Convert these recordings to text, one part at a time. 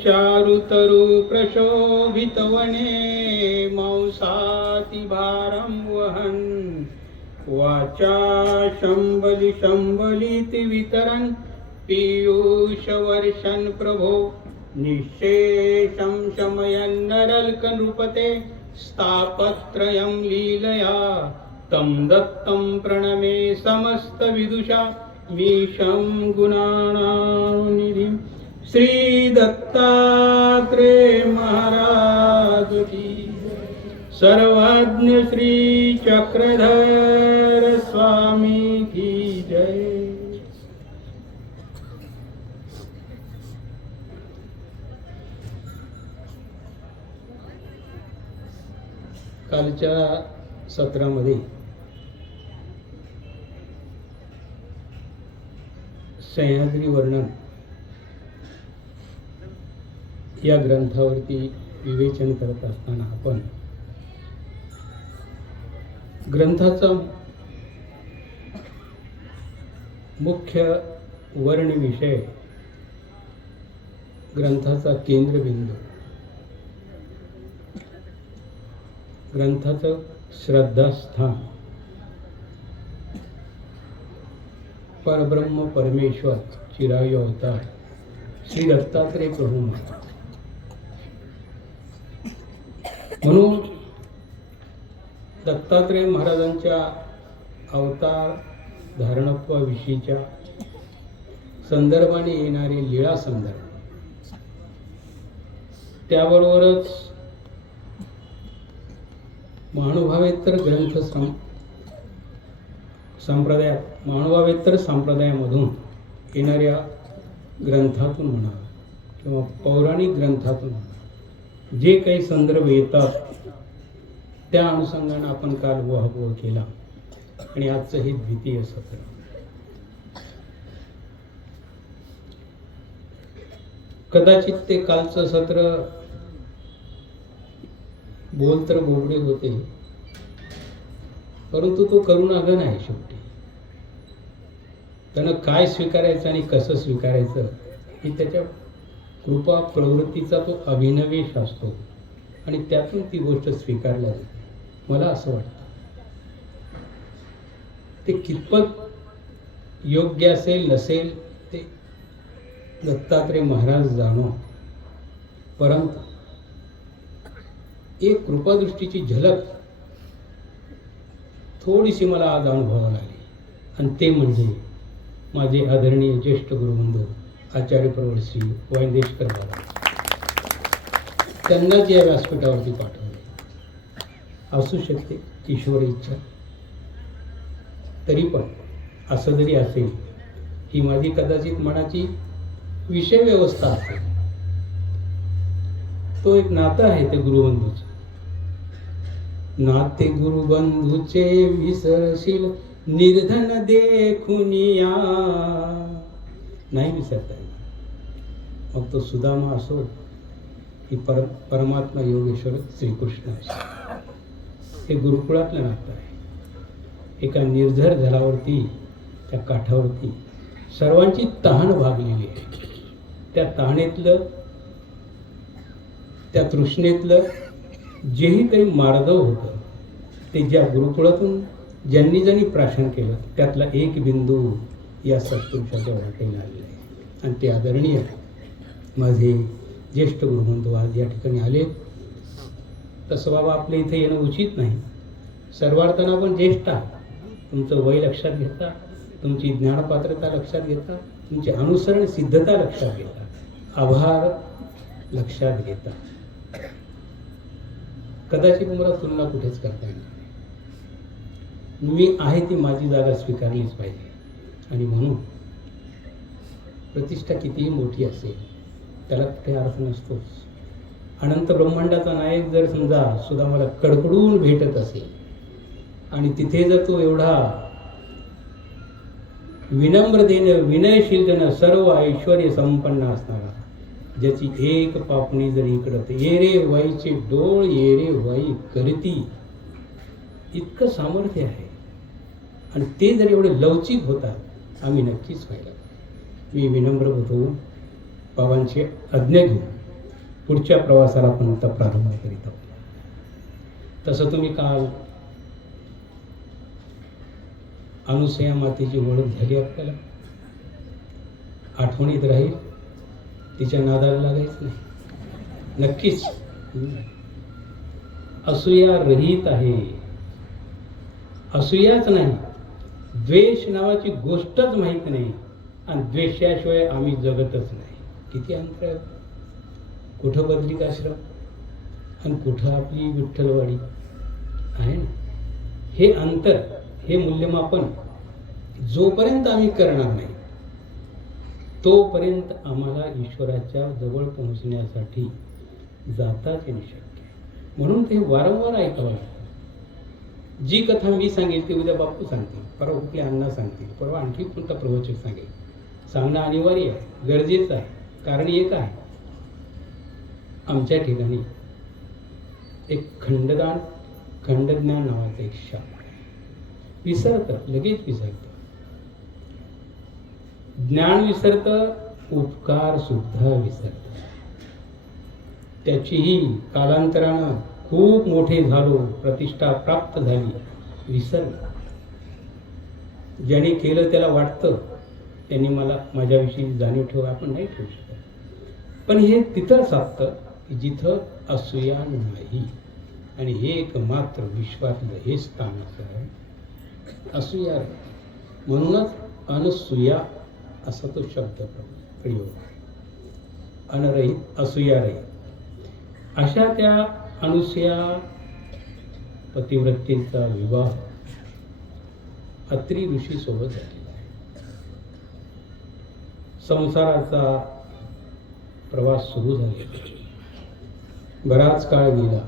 चारुतरु प्रशोभितवने मांसाति भारं वहन् वाचा शंबलिति वितरन् पीयूषवर्षन् प्रभो निःशेषं शमयन्नरल्कनृपते स्थापत्रयं लीलया तं दत्तं प्रणमे समस्तविदुषा मीशं गुणानानिधिं श्री दत्तात्रेय महाराज की सर्वज्ञ श्री चक्रधर स्वामी की जय। कालच्या सत्रामध्ये सह्याद्री वर्णन या ग्रंथावरती विवेचन करत असताना आपण ग्रंथाचा मुख्य वर्ण विषय, ग्रंथाचा केंद्रबिंदू, ग्रंथाचं श्रद्धास्थान, परब्रह्म परमेश्वर चिरायू अवतार श्री दत्तात्रेय प्रभू म्हणून दत्तात्रेय महाराजांच्या अवतार धारणत्वाविषयीच्या संदर्भाने येणारे लीळा संदर्भ, त्याबरोबरच महानुभावेतर ग्रंथ संप्रदायात, महानुभावेतर संप्रदायामधून येणाऱ्या ग्रंथातून म्हणा किंवा पौराणिक ग्रंथातून म्हणा जे काही संदर्भ येतात त्या अनुषंगाने आपण काल उहापोह केला आणि आजचं हे द्वितीय सत्र। कदाचित ते कालचं सत्र बोल तर बोबडे होते, परंतु तो करुणाघन आहे। शेवटी त्यानं काय स्वीकारायचं आणि कसं स्वीकारायचं ही त्याच्या कृपा प्रवृत्तीचा तो अभिनवेश असतो आणि त्यातून ती गोष्ट स्वीकारल्या जाते। मला असं वाटतं ते कितपत योग्य असेल नसेल ते दत्तात्रेय महाराज जाणो, परंतु एक कृपादृष्टीची झलक थोडीशी मला आज अनुभवायला आली आणि ते म्हणजे माझे आदरणीय ज्येष्ठ गुरुबंधू आचार्य प्रवर श्री वैंदेशकर बाबा, त्यांनाच या व्यासपीठावरती पाठवले। असू शकते ईश्वर इच्छा, तरी पण असं जरी असेल ही माझी कदाचित मनाची विषय व्यवस्था असेल, तो एक नातं आहे ते गुरुबंधूचे। नाते गुरुबंधूचे विसरशील निर्धन देखुनिया, नाही विसरता येणार। मग तो सुदामा असो की परमात्मा योगेश्वर श्रीकृष्ण असो, हे गुरुकुळातलं नातं आहे। एका निर्झर जलावरती, त्या काठावरती सर्वांची तहान भागलेली आहे। त्या तहानेतलं, त्या तृष्णेतलं जेही काही मार्दव होतं ते ज्या गुरुकुळातून ज्यांनी ज्यांनी प्राशन केलं त्यातला एक बिंदू या सत्पुरुषाच्या वाटेला आलेला आहे आणि ते आदरणीय माझे ज्येष्ठ गुरुबंधू आज या ठिकाणी आले। तसं बाबा आपल्या इथे येणं उचित नाही, सर्वार्थानं आपण ज्येष्ठ आहात। तुमचं वय लक्षात घेता, तुमची ज्ञानपात्रता लक्षात घेता, तुमची अनुसरण सिद्धता लक्षात घेता, आभार लक्षात घेता, कदाचित मला तुलना कुठेच करता येणार नाही। मी आहे ती माझी जागा स्वीकारलीच पाहिजे आणि म्हणून प्रतिष्ठा कितीही मोठी असेल त्याला कुठे अर्थ नसतोच। अनंत ब्रह्मांडाचा नायक जर समजा सुदामाला कडकडून भेटत असेल आणि तिथे जर तो एवढा विनम्रतेने विनयशीलतेने सर्व ऐश्वर्य संपन्न असणारा, ज्याची एक पापणी जर इकडं ये रे वाईचे डोळ ये रे वाई करती, इतकं सामर्थ्य आहे आणि ते जर एवढे लवचिक होतात, आम्ही नक्कीच व्हायला। मी विनम्र होतो, बाबांची आज्ञा घेऊन पुढच्या प्रवासाला आपण आता प्रारंभ करीत आहोत. तसं तुम्ही काल अनुसया मातेची ओळख झाली, आपल्याला आठवणीत राहील, तिच्या नादाला लागायचं नाही. नक्कीच असूया रहित आहे. असूयाच नाही, द्वेष नावाची गोष्टच माहीत नाही, आणि द्वेषाशिवाय आम्ही जगतच नाही. किती अंतर आहे. कुठं बद्रिकाश्रम आणि कुठं आपली विठ्ठलवाडी आहे ना. हे अंतर, हे मूल्यमापन जोपर्यंत आम्ही करणार नाही तोपर्यंत आम्हाला ईश्वराच्या जवळ पोहोचण्यासाठी जाताच येणे शक्य आहे. म्हणून ते वारंवार ऐकावं लागतं. जी कथा मी सांगेल ती उद्या बापू सांगतील, परवा कुठले अण्णा सांगतील, परवा आणखी कोणता प्रवचक सांगेल. सांगणं अनिवार्य आहे, गरजेचं आहे. कारण एक आहे, आमच्या ठिकाणी एक खंडज्ञान नावाचं एक शाप आहे. विसरतं, लगेच विसरतं. ज्ञान विसरतं, उपकार सुद्धा विसरतं. त्याचीही कालांतरानं खूप मोठे झालो, प्रतिष्ठा प्राप्त झाली, विसरलं. ज्याने केलं त्याला वाटतं त्यांनी मला माझ्याविषयी जाणीव ठेवा, आपण नाही ठेवू शकत. पण हे तिथं साधतं की जिथं असूया नाही. आणि हे एकमात्र विश्वातलं हे स्थानाचं आहे, असूया. म्हणूनच अनसूया असा तो शब्द प्रयोग, अनरहित असूया रहित. अशा त्या अनुसूया पतिव्रतेचा विवाह अत्री ऋषी सोबत झालेला आहे. संसाराचा प्रवास सुरू झालेला, बराच काळ गेला.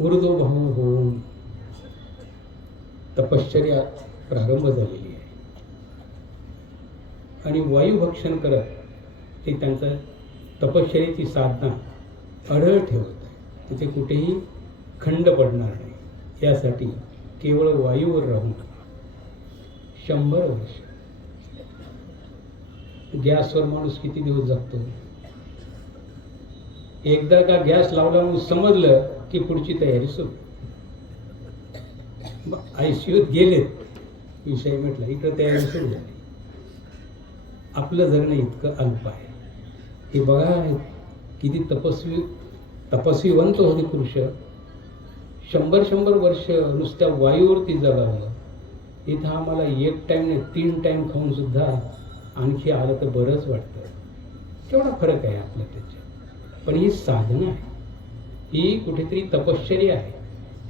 ऊर्ध्वभाव होऊन तपश्चर्या प्रारंभ झालेली आहे. आणि वायुभक्षण करत ते त्यांचं तपश्चर्याची साधना अढळ ठेवत आहे. तिथे कुठेही खंड पडणार नाही यासाठी केवळ वायूवर राहून 100 वर्ष. गॅसवर माणूस किती दिवस जगतो? एकदा का गॅस लावला म्हणून समजलं की पुढची तयारी सुरू. आयसीयूत गेलेत, विषय म्हटला, इकडं तयारी सुरू झाली. आपलं जगणं इतकं अल्प आहे. हे बघा किती तपस्वीवंत होते पुरुष. 100 वर्ष नुसत्या वायूवरती जगावं. इथं आम्हाला एक टाइम नाही 3 टाइम खाऊन सुद्धा आणखी आलं तर बरंच वाटतं. केवढा फरक आहे आपल्या त्याच्यात. पण ही साधना आहे, ही कुठेतरी तपश्चर्या आहे.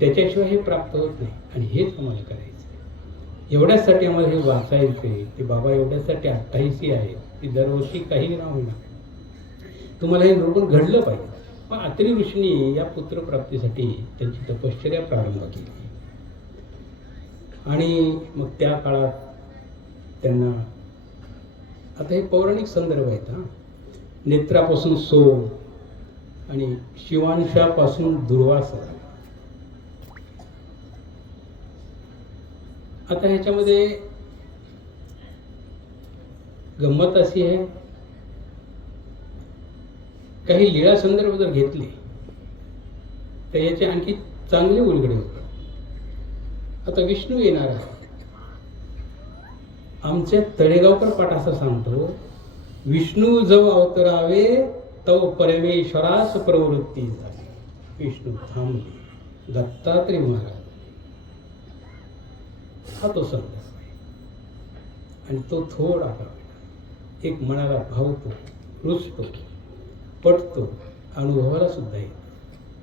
त्याच्याशिवाय हे प्राप्त होत नाही. आणि हेच आम्हाला करायचं आहे. एवढ्यासाठी आम्हाला हे वाचायचं आहे. ते बाबा एवढ्यासाठी 28 आहे. ती दरवर्षी काही नाव होईना तुम्हाला हे बरोबर घडलं पाहिजे. मग अत्री ऋषींनी या पुत्रप्राप्तीसाठी त्यांची तपश्चर्या प्रारंभ केली. आणि मग त्या काळात त्यांना, आता हे पौराणिक संदर्भ आहेत हा, नेत्रापासून सोम आणि शिवांशापासून दुर्वासा. आता ह्याच्यामध्ये गंमत अशी आहे, काही लीळा संदर्भ जर घेतले तर याचे आणखी चांगले उलगडे होते. आता विष्णू येणार आहे. आमच्या तळेगावकर पाठ असं सांगतो, विष्णू जव अवतरावे तव परमेश्वरास प्रवृत्ती झाली. विष्णू थांबले, दत्तात्रय महाराज. हा तो संदर्भ आहे. आणि तो थोडा एक मनाला भावतो, रुचतो, पटतो, अनुभवाला सुद्धा येतो.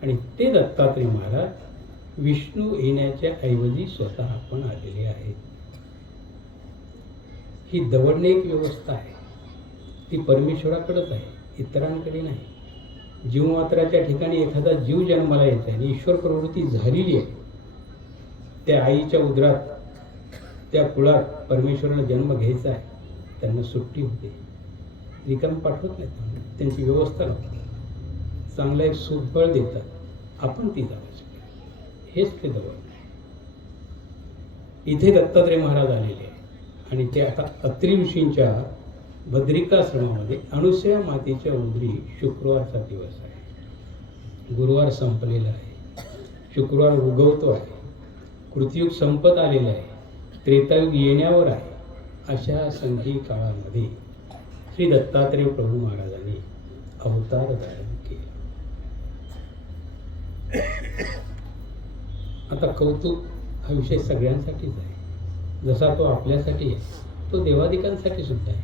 आणि ते दत्तात्रय महाराज विष्णू येण्याच्या ऐवजी स्वतः आपण आलेले आहेत. ही दवडणे एक व्यवस्था आहे, ती परमेश्वराकडेच आहे, इतरांकडे नाही. जीवमात्राच्या ठिकाणी एखादा जीव जन्माला येत आहे आणि ईश्वर प्रवृत्ती झालेली आहे. त्या आईच्या उदरात, त्या कुळात परमेश्वराला जन्म घ्यायचा आहे, त्यांना सुट्टी होते. रिकाम पाठवत नाहीत, त्यांची व्यवस्था राहते. चांगला एक सुफळ देतात, आपण ती जावायची. हेच ते दवड. इथे दत्तात्रय महाराज आलेले आहे आणि ते आता अत्रि ऋषींच्या बद्रिकाश्रमामध्ये अनुसया मातेच्या उदरी शुक्रवारचा दिवस आहे. गुरुवार संपलेला आहे, शुक्रवार उगवतो आहे, कृतयुग संपत आलेलं आहे, त्रेतायुग येण्यावर आहे. अशा संधी काळामध्ये श्री दत्तात्रेय प्रभू महाराजांनी अवतार धारण केले. आता कौतुक हा विषय सगळ्यांसाठीच आहे. जसा तो आपल्यासाठी आहे तो देवादिकांसाठी सुद्धा आहे.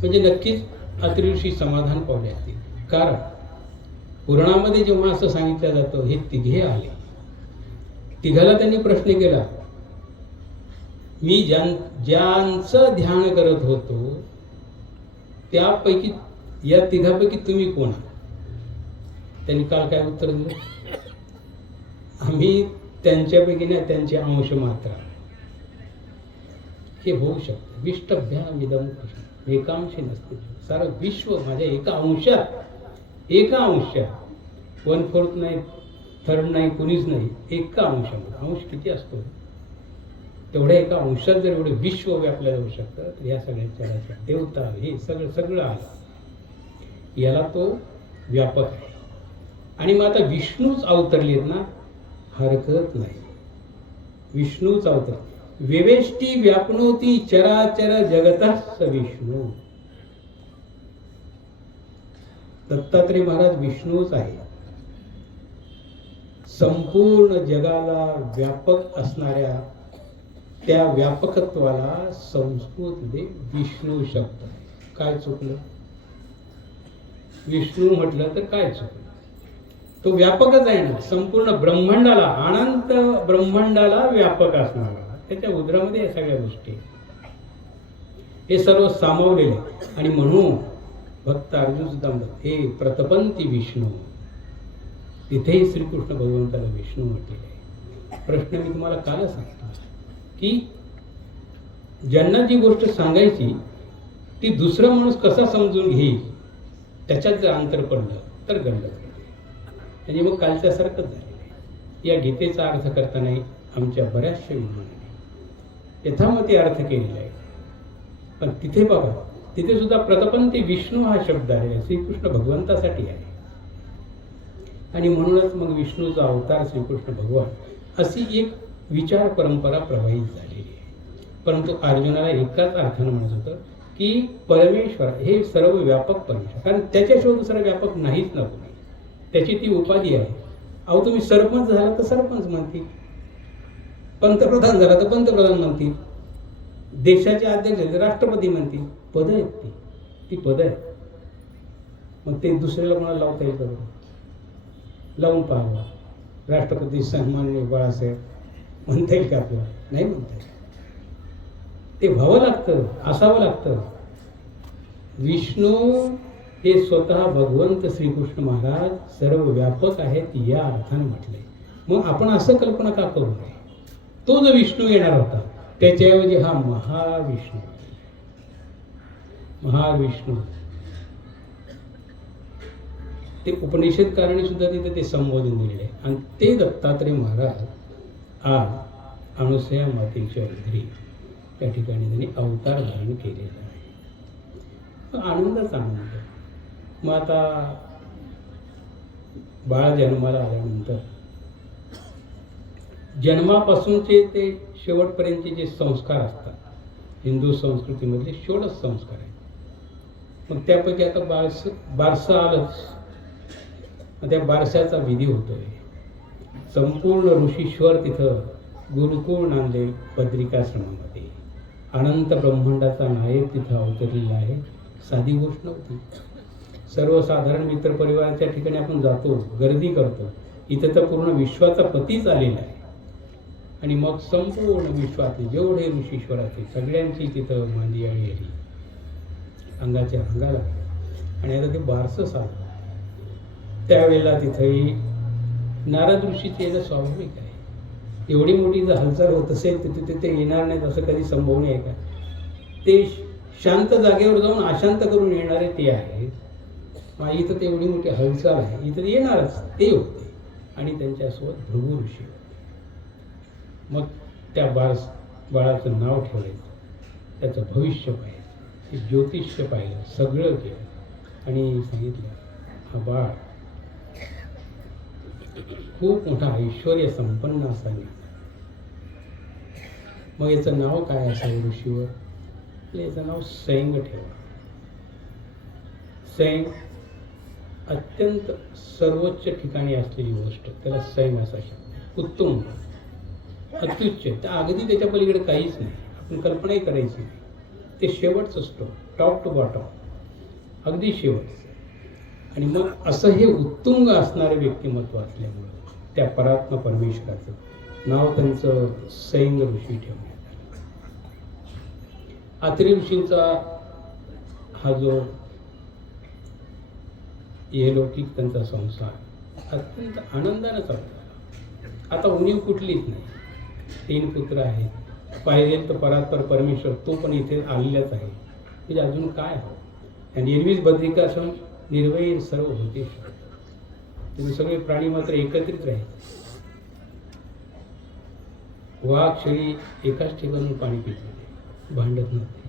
म्हणजे नक्कीच अत्रि ऋषी समाधान पावले असतील. कारण पुराणामध्ये जेव्हा असं सांगितलं जातं हे तिघे आले, तिघाला त्यांनी प्रश्न केला, मी ज्यांचं ध्यान करत होतो त्यापैकी या तिघापैकी तुम्ही कोण? त्यांनी काल काय उत्तर दिलं? आम्ही त्यांच्यापैकी नाही, त्यांचे अंश मात्र. हे होऊ शकतं. विष्टभ्यामिदं कृष्ण एकांशी नसते. सारं विश्व माझ्या एका अंशात 1/4 नाही, 1/3 नाही, कुणीच नाही, एका अंशामध्ये. अंश किती असतो? तेवढ्या एका अंशात जर एवढे विश्व व्यापलं जाऊ शकतं तर ह्या सगळ्या चराचर देवता हे सगळं आलं. याला तो व्यापक आहे. आणि मग आता विष्णूच अवतरलेत ना, हरकत नाही. विष्णूच अवतर. वेवेष्टी व्यापनोती चराचर जगतः विष्णू. दत्तात्रेय महाराज विष्णूच आहे. संपूर्ण जगाला व्यापक असणाऱ्या त्या व्यापकत्वाला संस्कृतमध्ये विष्णू शब्द आहे. काय चुकलं? विष्णू म्हटलं तर काय चुकलं? तो व्यापकच आहे ना. संपूर्ण ब्रह्मांडाला, अनंत ब्रह्मांडाला व्यापक असणारा. त्याच्या उदरामध्ये या सगळ्या गोष्टी हे सर्व सामावलेले. आणि म्हणून भक्त अर्जुन सुद्धा म्हणतात हे प्रतपंती विष्णू. तिथेही श्रीकृष्ण भगवंताला विष्णू म्हटलेले आहे. प्रश्न मी तुम्हाला कालच सांगतो की ज्यांना जी गोष्ट सांगायची ती दुसरा माणूस कसा समजून घेईल त्याच्यात जर अंतर पडलं तर गल्लत होते. आणि मग कालच्यासारखंच झालेलं आहे. या गीतेचा अर्थ करताना आमच्या बऱ्याचशा विद्वानांनी यथामती अर्थ केलेला आहे. पण तिथे बघा, तिथे सुद्धा प्रतपंती विष्णू हा शब्द आहे, श्रीकृष्ण भगवंतासाठी आहे. आणि म्हणूनच मग विष्णूचा अवतार श्रीकृष्ण भगवान अशी एक विचार परंपरा प्रवाहित झालेली आहे. परंतु अर्जुनाला एकाच अर्थानं म्हणत होतं की परमेश्वर हे सर्व व्यापक परमेश्वर, कारण त्याच्याशिवाय दुसरा व्यापक नाहीच ना कोणी. त्याची ती उपाधी आहे. अहो तुम्ही सरपंच झाला तर सरपंच म्हणतील, पंतप्रधान झाला तर पंतप्रधान म्हणतील, देशाचे अध्यक्ष झाले तर राष्ट्रपती म्हणतील. पद आहेत ती पद आहेत. मग ते दुसऱ्याला कोणाला लावता येईल बरोबर? लावून पाहावा. राष्ट्रपती सन्माननीय बाळासाहेब म्हणता येईल का आपल्याला? नाही म्हणता येईल. ते व्हावं लागतं, असावं लागतं. विष्णू हे स्वतः भगवंत श्रीकृष्ण महाराज सर्व व्यापक आहेत या अर्थाने म्हटले. मग आपण असं कल्पना का करू नये? तो जो विष्णू येणार होता त्याच्याऐवजी हा महाविष्णू, महाविष्णू ते उपनिषदकारांनी सुद्धा तिथे ते संबोधन दिलेले आहे. आणि ते दत्तात्रेय महाराज आज अनुसया मातेच्या उदरी त्या ठिकाणी त्यांनी अवतार धारण केलेला आहे. आनंदच आनंद. मग आता बाळ जन्माला आल्यानंतर जन्मापासूनचे ते शेवटपर्यंतचे जे संस्कार असतात, हिंदू संस्कृतीमधले षोडश संस्कार आहेत. मग त्यापैकी आता बारसं आलंच. त्या बारशाचा विधी होतोय. संपूर्ण ऋषीश्वर तिथं गुरुकुळ नांदे बद्रिकाश्रमामध्ये. अनंत ब्रह्मांडाचा नायक तिथं अवतरलेला आहे. साधी गोष्ट नव्हती. सर्वसाधारण मित्रपरिवाराच्या ठिकाणी आपण जातो, गर्दी करतो. इथं तर पूर्ण विश्वाचा पतीच आलेला आहे. आणि मग संपूर्ण विश्वातले जेवढे ऋषीश्वराचे सगळ्यांची तिथं मांदियाळी आली, अंगाच्या अंगाला. आणि आता ते बारसं साधलं. त्यावेळेला तिथंही नारद ऋषीचे येणं स्वाभाविक आहे. एवढी मोठी जर हालचाल होत असेल तर तिथे ते येणार नाहीत असं कधी संभव नाही आहे का? ते शांत जागेवर जाऊन अशांत करून येणारे ते आहेत. इथं ते एवढी मोठी हालचाल आहे, इथं येणारच ते होते. आणि त्यांच्यासोबत भृगु ऋषी होते. मग त्या बाळाचं नाव ठेवायचं त्याचं भविष्य पाहिलं, ते ज्योतिष्य पाहिलं, सगळं केलं आणि सांगितलं हा बाळ खूप मोठा ऐश्वर्य संपन्न असावी. मग याचं नाव काय असावं ऋषीवर? याचं नाव सैंग ठेवा. सैंग अत्यंत सर्वोच्च ठिकाणी असलेली गोष्ट, त्याला सैंग असा शब्द. उत्तम, अत्युच्च, त्या अगदी त्याच्या पलीकडे काहीच नाही, आपण कल्पनाही करायची नाही. ते शेवटच असतो, टॉप टू बॉटम, अगदी शेवट. आणि मग असं हे उत्तुंग असणारे व्यक्तिमत्व असल्यामुळं त्या परात्म परमेश्वराचं नाव त्यांचं सैंग ऋषी ठेवण्यात आलं. अत्री ऋषींचा हा जो येलौकिक त्यांचा संसार अत्यंत आनंदानं चालतो. आता उणीव कुठलीच नाही. 3 पुत्र आहेत. पाहिजे तर परात्पर परमेश्वर तो पण इथे आलेलाच आहे. म्हणजे अजून काय हवं? आणि एरवीच बद्रिकाश्रम निर्वैर सर्व होते. तुम्ही सगळे प्राणी मात्र एकत्रित राहील. वाघ शेळी एकाच ठिकाणी पाणी पित होते, भांडत नव्हते.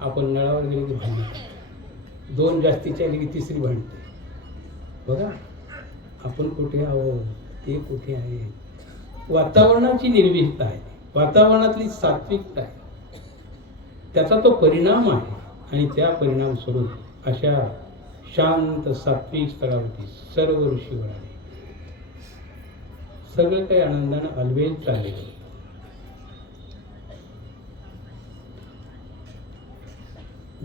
आपण नळावर गेले की भांडतो, 2 जास्तीच्या आली की तिसरी भांडते. बघा आपण कुठे आहोत, ते कुठे आहे. वातावरणाची निर्विहितता आहे, वातावरणातली सात्विकता आहे, त्याचा तो परिणाम आहे. आणि त्या परिणाम स्वरूप अशा शांत सात्विक स्थळावरती सर्व ऋषी वळाले. सगळं काही आनंदानं अलवेल चालले.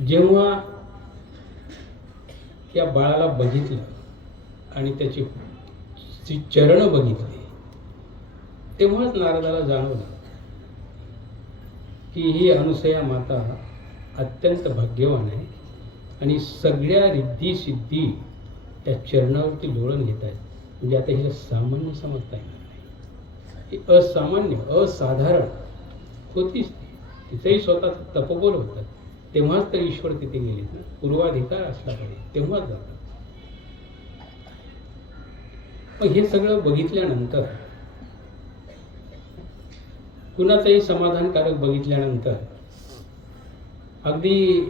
जेव्हा त्या बाळाला बघितलं आणि त्याची चरण बघितली, तेव्हाच नारदाला जाणवलं की ही अनुसया माता अत्यंत भाग्यवान आहे आणि सगळ्या रिद्धी सिद्धी त्या चरणावरती लोळण घेत आहेत. म्हणजे आता हिला सामान्य समजता येणार नाही, ही असामान्य असाधारण होतीच. तिचंही स्वतःच तपोबल होतं. तेव्हाच तर ईश्वर तिथे गेलेत ना. पूर्वाधिकार असला पाहिजे तेव्हाच जातात. पण हे सगळं बघितल्यानंतर, कुणाचंही समाधानकारक बघितल्यानंतर अगदी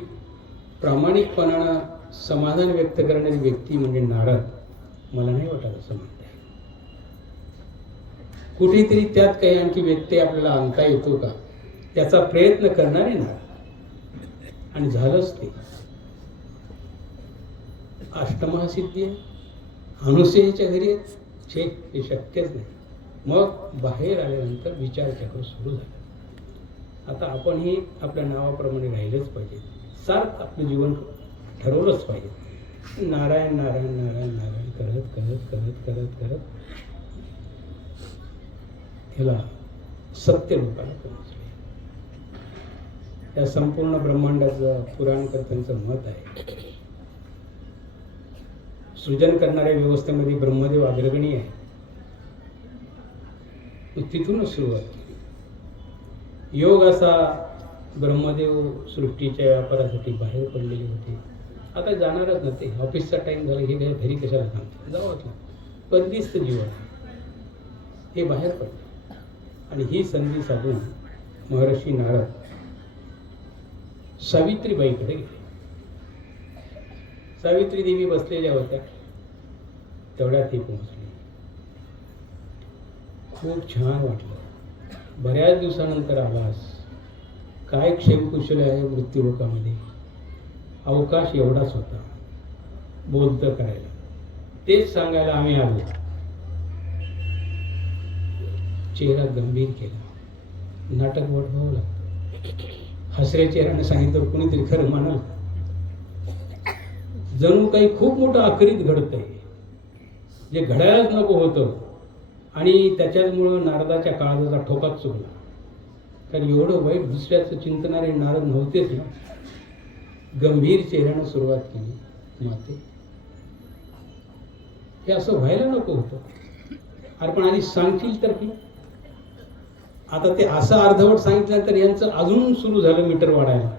प्रामाणिकपणानं समाधान व्यक्त करणारी व्यक्ती म्हणजे नारद मला नाही वाटत असं म्हणते. कुठेतरी त्यात काही आणखी व्यत्यय आपल्याला आणता येतो का त्याचा प्रयत्न करणारे नारद. आणि झालंच ते. अष्टमहासिद्धी आहे, अनुसयेच्या घरी आहेत, छे हे शक्यच नाही. मग बाहेर आल्यानंतर विचारचक्र सुरू झालं. आता आपणही आपल्या नावाप्रमाणे राहिलंच पाहिजे. सार्थ आपलं जीवन ठरवलंच पाहिजे. नारायण नारायण नारायण नारायण करत करत करत करत करत ह्याला सत्य रूपाला पोहोचले. या संपूर्ण ब्रह्मांडाचं पुराणकर्त्यांचं मत आहे, सृजन करणाऱ्या व्यवस्थेमध्ये ब्रह्मदेव अग्रगणी आहे. तिथूनच सुरुवात केली. योग असा ब्रह्मदेव सृष्टीच्या व्यापारासाठी बाहेर पडलेले होते. आता जाणारच ना ते. ऑफिसचा टाइम झाला, हे घरी कशाला सांगते, जावंच लागतं. बंदिस्त जीवन हे बाहेर पडले. आणि ही संधी साधून महर्षी नारद सावित्रीबाईकडे गेले. सावित्री देवी बसलेल्या होत्या, तेवढ्यात ती पोहोचली. खूप छान वाटलं. बऱ्याच दिवसानंतर आलास, काय क्षेमकुशल आहे मृत्यूलोकामध्ये. अवकाश एवढाच होता बोलतं करायला, तेच सांगायला आम्ही आलो. चेहरा गंभीर केला. नाटक वठवावं लागतं. हसऱ्या चेहऱ्याने सांगितलं कोणीतरी खरं म्हणाल. जणू काही खूप मोठं आखरीत घडतंय, जे घडायलाच नको होतं. आणि त्याच्याचमुळं नारदाच्या काळजाचा ठोकाच चुकला. कारण एवढं वाईट दुसऱ्याचं चिंतणारे नारद नव्हतेच ना. गंभीर चेहऱ्यानं सुरुवात केली. माते, हे असं व्हायला नको होतं. अरे पण आधी सांगशील तर की. आता ते असं अर्धवट सांगितल्यानंतर यांचं अजून सुरू झालं मीटर वाढायला.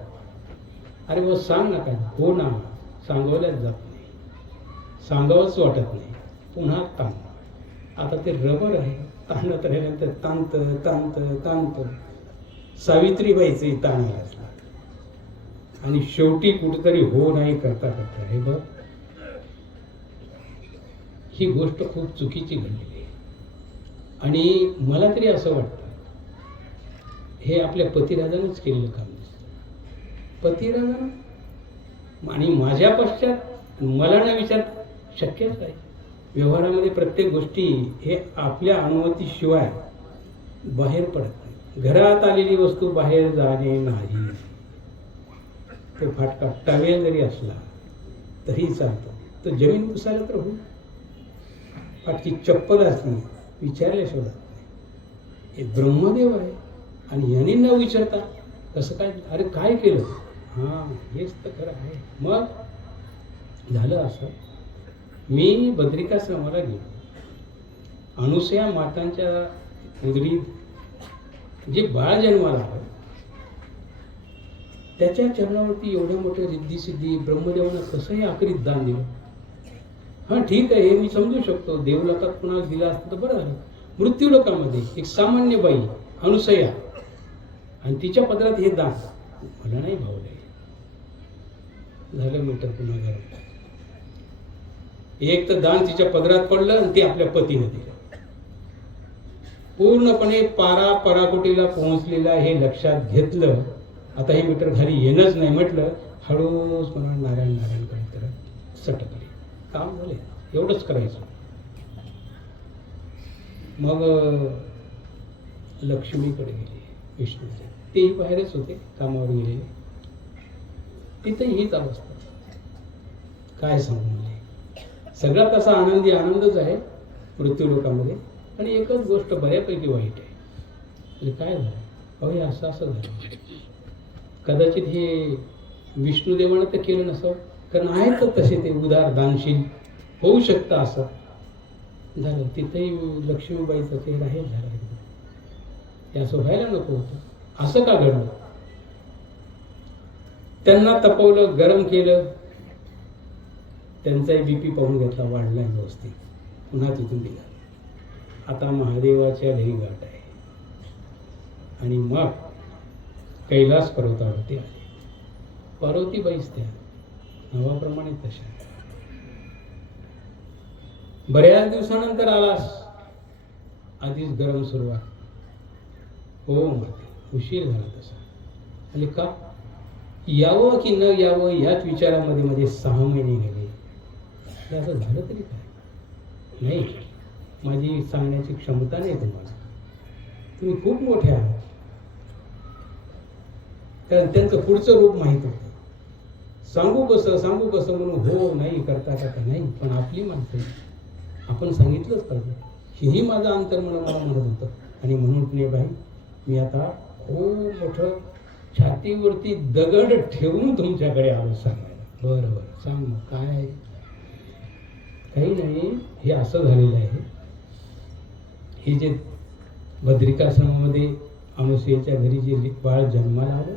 अरे बस सांग ना काय. हो ना, सांगवल्याच जात नाही, सांगावंच वाटत नाही. पुन्हा ताण. आता ते रबर आहे, ताणत राहिल्यानंतर ताणतं ताणतं ताणतं. सावित्रीबाईचे ताण असला आणि शेवटी कुठेतरी हो नाही करता करता हे बघ, ही गोष्ट खूप चुकीची घडलेली आहे. आणि मला तरी असं वाटतं हे आपल्या पतिराजानंच केलेलं काम दिसतं. पतिराजानं आणि माझ्या पश्चात मला न विचार शक्यच आहे. व्यवहारामध्ये प्रत्येक गोष्टी हे आपल्या अनुमतीशिवाय बाहेर पडत नाही. घरात आलेली वस्तू बाहेर जाणे नाही. ते फाटका टवेल जरी असला तरी चालतं, तर जमीन पुसायला तर होईल. फाटकी चप्पल असली विचारल्याशिवाय नाही. हे ब्रह्मदेव आहे आणि यांनी न विचारता कसं काय, अरे काय केलं, हां हेच तर खरं आहे. मग झालं असं, मी बद्रिकाश्रमाला गेलो. अनुसया मातांच्या उदरीत जे बाळ जन्माला आलं त्याच्या चरणावरती एवढ्या मोठ्या रिद्धी ब्रह्मदेवानं कसंही आखरीत दान दिलं. हां ठीक आहे, हे मी समजू शकतो, देवलोकात कुणाला दिलं असतं तर बरं झालं. मृत्यू लोकामध्ये एक सामान्य बाई अनुसया आणि तिच्या पदरात हे दान मला नाही भावलं. झालं मीटर पुन्हा घरात. एक तर दान तिच्या पदरात पडलं आणि ते आपल्या पतीने दिलं. पूर्णपणे पराकोटीला पोहोचलेला हे लक्षात घेतलं. आता हे मीटर घरी येणंच नाही म्हटलं, हळूच मला नारायण नारायण करत सटकले. काम झाले, एवढंच करायचं. मग लक्ष्मीकडे गेले विष्णूचे. तेही बाहेरच होते, कामावर गेलेले. तिथं हीच अवस्था. काय सांगू म्हणजे सगळ्यात असा आनंदी आनंदच आहे मृत्यू लोकामध्ये. आणि एकच गोष्ट बऱ्यापैकी वाईट आहे. म्हणजे काय झालं, अहो हे असं असं झालं. कदाचित हे विष्णुदेवानं तर केलं नसावं, कारण आहेत तर तसे ते उदार दानशील, होऊ शकतं असं झालं. तिथेही लक्ष्मीबाईचा चेहरा हे झाला. हे असं व्हायला नको होतं. असं का घडलं. त्यांना तपवलं, गरम केलं, त्यांचाही बीपी पाहून घेतला, वाढलाय व्यवस्थित. पुन्हा तिथून दिला. आता महादेवाच्या घरी गाठ आहे. आणि मग कैलास पर्वतावरती आले. पार्वतीबाईच त्या नावाप्रमाणे तशा. बऱ्याच दिवसानंतर आलास, आधीच गरम सुरुवात. हो माते, उशीर झाला तसा. आणि का यावं की न यावं याच विचारामध्ये मध्ये 6 महिने गेले. असं झालं तरी काय नाही, माझी सांगण्याची क्षमता नाही तुम्हाला. तुम्ही खूप मोठे आहात. कारण त्यांचं पुढचं रूप माहीत होतं. सांगू कसं म्हणून हो नाही करता नाही. पण आपली माणसं आपण सांगितलंच पाहिजे. हेही माझं अंतर्मन मला म्हणत होतं. आणि म्हणून नाही बाई, मी आता खूप मोठं छातीवरती दगड ठेवून तुमच्याकडे आलो सांगायला. बरं बरं सांग मग काय आहे. काही नाही, हे असं झालेलं आहे. हे जे बद्रिकाश्रमामध्ये अनुसूयेच्या घरी जे बाळ जन्माला आलं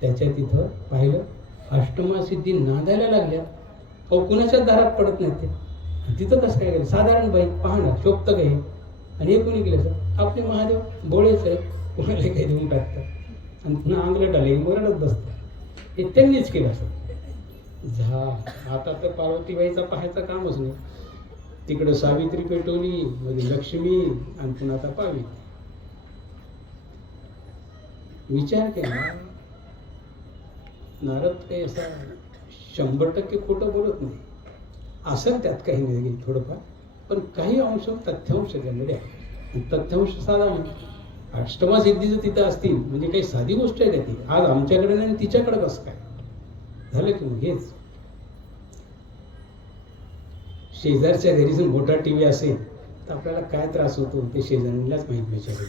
त्याच्या तिथं पाहिलं अष्टमासिद्धी नांदायला लागल्या. अहो कुणाच्या दारात पडत नाहीत ते. तिथं कसं काय केलं, साधारण बाई पाहणं शोभतं काही. आणि हे कोणी केलं सर, आपले महादेव बोळेच आहे, कोणाला काही देऊन टाकतात आणि पुन्हा अंगलट आले ओरडत बसतात. हे त्यांनीच केलं असं. आता तर पार्वतीबाईचा पाहायचा कामच नाही. तिकडं सावित्री पेटवली, मध्ये लक्ष्मी आणि पुन्हा आता पावी. विचार केला, नारद काही असा 100% खोटं बोलत नाही. असं त्यात काही नाही थोडंफार, पण काही अंश तथ्यांश त्यामध्ये आहे. तथ्यांश साधा नाही. अष्टमा सिद्धी जर तिथं असतील म्हणजे काही साधी गोष्ट आहे का ती. आज आमच्याकडे नाही तिच्याकडे कसं काय झालं की मग हेच. शेजारच्या घरी जर मोठा टीव्ही असेल तर आपल्याला काय त्रास होतो ते शेजाऱ्यांनाच माहीत बिचारी.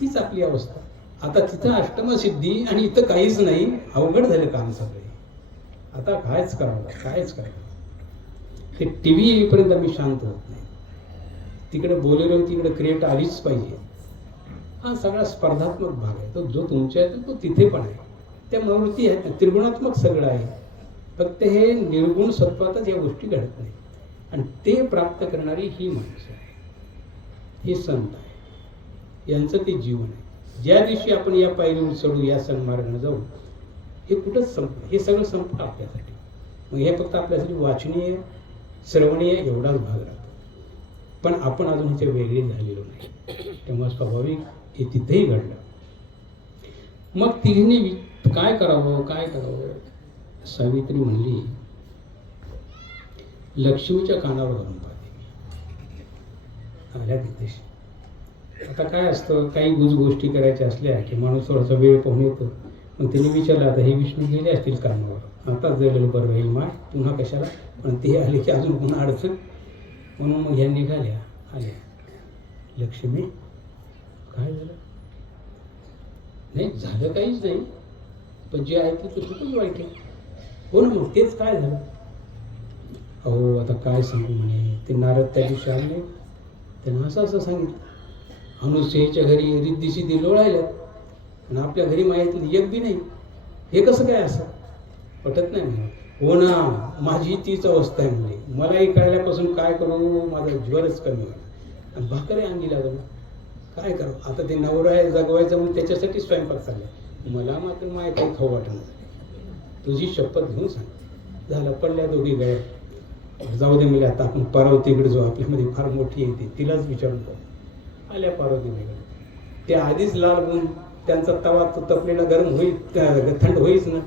तीच आपली अवस्था. आता तिथं अष्टमा सिद्धी आणि इथं काहीच नाही. अवघड झालं काम सगळे. आता कायच करावं. ते टीव्ही येईपर्यंत आम्ही शांत होत नाही. तिकडे बोलेलो तिकडे क्रिएट आलीच पाहिजे. हा सगळा स्पर्धात्मक भाग आहे. तो जो तुमच्या आहे तो तिथे पण आहे. त्या प्रवृत्ती आहेत, त्रिगुणात्मक सगळं आहे. फक्त हे निर्गुण सत्वातच या गोष्टी घडत नाही. आणि ते प्राप्त करणारी ही माणसं आहे, हे संत आहे, यांचं ते जीवन आहे. ज्या दिवशी आपण या पायरीवर चढू, या सन्मार्गाने जाऊ, हे कुठंच संपलं, हे सगळं संपलं आपल्यासाठी. मग हे फक्त आपल्यासाठी वाचनीय, श्रवणीय एवढाच भाग राहतो. पण आपण अजून ह्याचे वेगळे झालेलो नाही. तेव्हा स्वाभाविक हे तिथेही घडलं. मग तिने काय करावं, काय करावं? सावित्री म्हणली, लक्ष्मीच्या कानावर घालून पाहते. आल्या तिथे. आता काय असतं, काही गोष्टी करायच्या असल्या की माणूस थोडासा वेळ पाहून येतो. मग तिने विचारलं, आता हे विष्णू गेले असतील कामावर, आता जळलं बरं राहील माय, पुन्हा कशाला? पण ते आले की अजून पुन्हा अडचण. म्हणून मग ह्या निघाल्या, आल्या. लक्ष्मी, काय झालं? नाही झालं काहीच नाही, पण जे ऐकलं ते खूपच वाईट आहे. हो ना, मग तेच काय झालं? अहो आता काय सांगू म्हणे, ते नारद त्या दिवशी आले, त्यांना असं सांगितलं, अनुसूयेच्या घरी रिद्धी सिद्धी लोळायल्यात आणि आपल्या घरी माहिती एक बी नाही. हे कसं काय असं? पटत नाही म्हणून. हो ना, माझी तीच अवस्था आहे म्हणजे. मलाही कळल्यापासून काय करू, माझा ज्वरच कमी होईल आणि भाकरी अंगी लागलं. काय करू आता? ते नवरा आहे जगवायचं म्हणून त्याच्यासाठी स्वयंपाक चाललाय. मला मात्र माय काही खाऊ वाटणं. तुझी शपथ घेऊन सांग. झालं, पडल्या दोघी गळ्या. जाऊ दे म्हणजे आता आपण पार्वतीकडे जाऊ, आपल्यामध्ये फार मोठी येते, तिलाच विचारून पाहू. आल्या पार्वतीकडे. ते आधीच लाल होऊन त्यांचा तवा तपलेला गरम होईल, थंड होईच ना,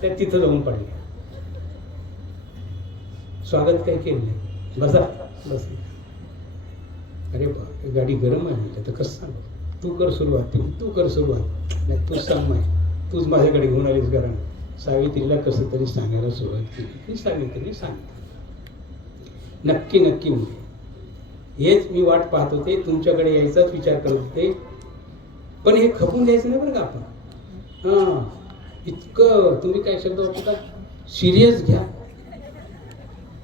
त्या तिथं जाऊन पडल्या. स्वागत काही केलं नाही. बसा, बस. अरे बा, गाडी गरम आहे म्हणजे तर कसं सांग? तू कर सुरुवात, तू कर सुरुवात. नाही तूच सांग माय, तूच माझ्याकडे घेऊन आलीस गरम. सावित्रीला कसं तरी सांगायला सुरुवात केली. सावित्रीने सांगितलं, नक्की नक्की म्हणजे हेच मी वाट पाहत होते, तुमच्याकडे यायचाच विचार करत होते. पण हे खपून द्यायचं नाही बरं का आपण. हां, इतकं तुम्ही काय शब्द वापरता, सिरियस घ्या.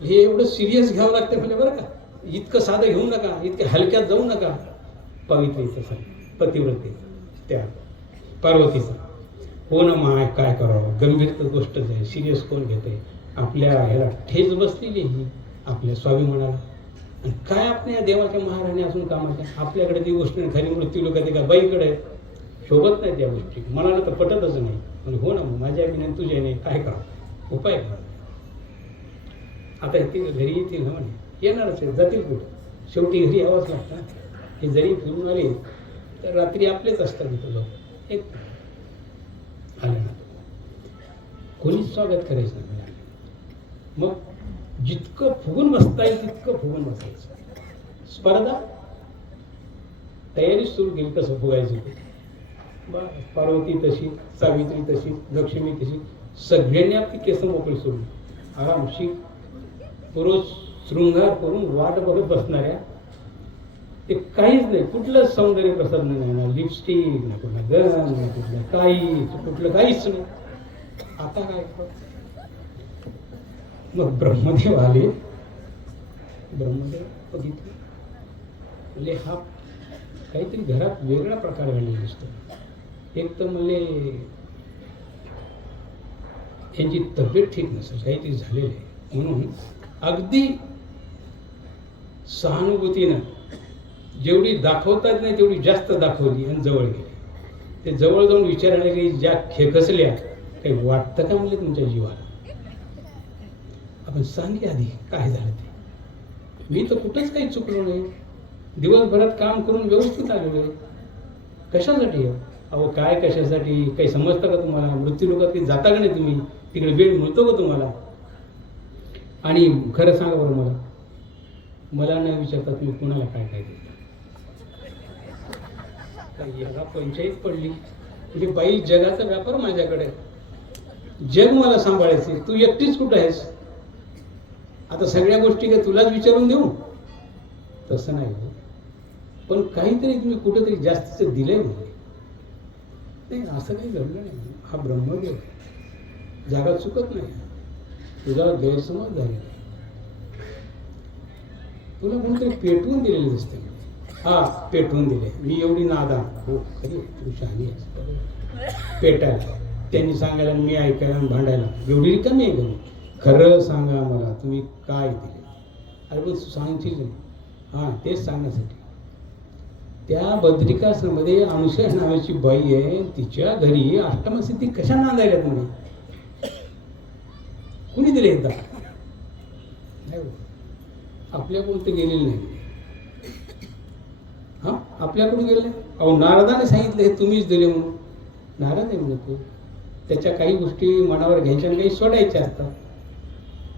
हे एवढं सिरियस घ्यावं लागतं म्हणजे बरं का. इतकं साधं घेऊ नका, इतक्या हलक्यात जाऊ नका. पवित्रीचं सांग, पतिव्रतेचं, त्या पार्वतीचं. हो ना माय, काय करावं, गंभीर तर गोष्टच आहे, सिरियस कोण घेते? आपल्या ह्याला ठेच बसलेली ही आपल्या स्वाभिमानाला. आणि काय आपल्या देवाच्या महाराणी असून कामाच्या? आपल्याकडे ती गोष्ट खरी मृत्यू लोक का बाईकडे शोभत नाही त्या गोष्टी. मनाला तर पटतच नाही. म्हणजे हो ना, माझ्या विनंती तुझ्या नाही, काय करावं? उपाय करा. आता येतील घरी, येतील ना म्हणे, येणारच आहे, जातील कुठं? शेवटी घरी यावंच लागतं. हे जरी फिरून आले तर रात्री आपलेच असतात तिथं जाऊ. एक आले ना, कोणीच स्वागत करायचं नाही. मग जितकं फुगून बसता येईल तितकं फुगून बसायचं. स्पर्धा तयारी सुरू केली, कसं फुगायचं ते. पार्वती तशी, सावित्री तशी, लक्ष्मी तशी, सगळ्यांनी आपली केस मोकळी सोडली. आरामशी पुरुष शृंगार करून वाट बघत बसणाऱ्या. ते काहीच नाही, कुठलं सौंदर्य प्रसाधन नाही ना, लिपस्टिक ना, कुठला गन ना, कुठलं काहीच नाही. आता काय? मग ब्रह्मदेव आले. ब्रह्मदेव बघितलं म्हणजे हा काहीतरी घरात वेगळा प्रकार घडलेला दिसतो. एक तर म्हणजे यांची तब्येत ठीक नसेल, काहीतरी झालेलं आहे. म्हणून अगदी सहानुभूतीनं जेवढी दाखवतात नाही तेवढी जास्त दाखवली आणि जवळ गेली. ते जवळ जाऊन विचारायला की ज्या खेकसल्या, काही वाटतं का म्हणजे तुमच्या जीवाला? आपण सांगली आधी काय झालं ते. मी तर कुठंच काही चुकलो नाही, दिवसभरात काम करून व्यवस्थित आलेलो आहे. कशासाठी? अहो काय कशासाठी? काही समजतं का तुम्हाला? मृत्यू लोकात काही जाता का नाही तुम्ही? तिकडे वेळ मिळतो का तुम्हाला? आणि खरं सांगा बरं, मला नाही विचारता तुम्ही कुणाला काय काय देता? याला पंचायत पडली म्हणजे बाई, जगाचा व्यापार माझ्याकडे, जग मला सांभाळायचे, तू एकटीच कुठं आहेस? आता सगळ्या गोष्टी काय तुलाच विचारून देऊ? तसं नाही हो. पण काहीतरी तुम्ही कुठेतरी जास्तीचं दिलंय म्हणजे. नाही, असं काही घडलं नाही. हा ब्रह्मदेव आहे, जागा चुकत नाही. तुझा गैरसमज झालेला आहे. तुला कोणतरी पेटवून दिलेले दिसते. हा, पेटवून दिले. मी एवढी नादान हो, खरी तू शहाणी आहेस. पेटायला त्यांनी सांगायला, मी ऐकायला आणि भांडायला एवढी कमी आहे का? खरं सांगा मला, तुम्ही काय दिले? अरे पण सांगशील नाही. हां, तेच सांगण्यासाठी. त्या बद्रिकाश्रममध्ये अनुसूया नावाची बाई आहे, तिच्या घरी अष्टमसिद्धी कशा नांदायला तुम्ही? कुणी दिले एकदा? नाही, आपल्याकडून ते गेलेले नाही. हा, आपल्याकडून गेले. अहो, नारदाने सांगितलं हे तुम्हीच दिले म्हणून. नारद आहे म्हणतो, त्याच्या काही गोष्टी मनावर घ्यायच्या आणि काही सोडायच्या असतात.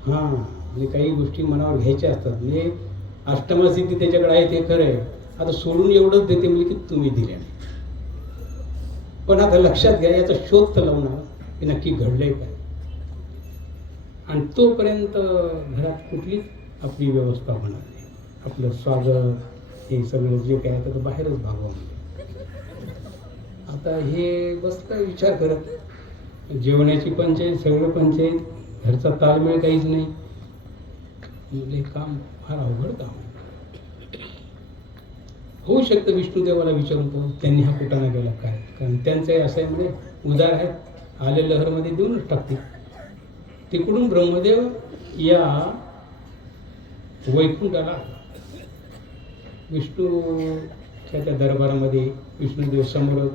हा, म्हणजे काही गोष्टी मनावर घ्यायच्या असतात. म्हणजे अष्टमसिद्धी त्याच्याकडे आहे ते खरं आहे. आता सोडून एवढंच देते म्हणजे की तुम्ही दिले नाही. पण आता लक्षात घ्या, याचा शोध तर लावून आला की नक्की घडलंय काय. आणि तोपर्यंत घरात कुठलीच आपली व्यवस्था होणार नाही. आपलं स्वागत हे सगळं जे काय आता बाहेरच भागवा. आता हे बसलं विचार करत, जेवणाची पंचायत, सगळं पंचायत, घरचा ताळमेळ काहीच नाही. म्हणजे काम फार अवघड काम आहे. होऊ शकतं विष्णुदेवाला विचारून पाहू त्यांनी हा कुटाणा केला काय, कारण त्यांचं असं आहे म्हणजे उदार आहे, आले लहरमध्ये देऊनच टाकते. तिकडून ब्रह्मदेव या वैकुंठाला विष्णूच्या त्या दरबारामध्ये विष्णुदेव समोर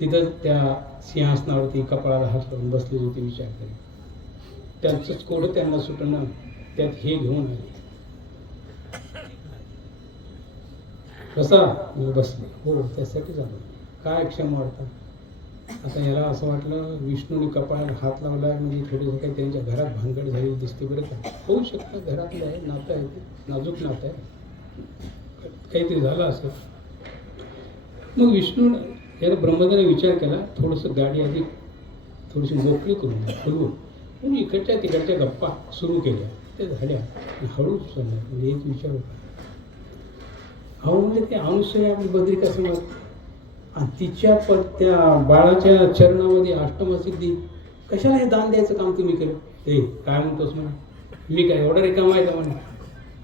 तिथं त्या सिंहासनावरती कपाळाला हात लावून बसले होते. विचार करेल त्यांचंच कोडं त्यांना सुटणं, त्यात हे घेऊन आले. कसा मी बसले, हो त्यासाठी झालं काय क्षम वाटतं. आता याला असं वाटलं विष्णूने कपाळाला हात लावला म्हणजे थोडंसं काही त्यांच्या घरात भानगड झालेली दिसते. बरं का, होऊ शकतं घरातलं आहे, नातं आहे, ते नाजूक नातं आहे, काहीतरी झालं असं. मग विष्णू याला ब्रह्मदेवाने विचार केला, थोडंसं गाडी आधी थोडीशी मोकळी करून हळू म्हणून इकडच्या तिकडच्या गप्पा सुरू केल्या. ते झाल्या हळूच चालल्या. म्हणजे एक विचार होता, अहो म्हणजे ते अनुसूया आपली बद्रिकाश्रमात आणि तिच्या त्या बाळाच्या चरणामध्ये अष्टमसिद्धी कशाला हे दान द्यायचं काम तुम्ही केलं? ते काय म्हणतोस म्हणे, मी काय एवढा रिकामा आहे का म्हणे,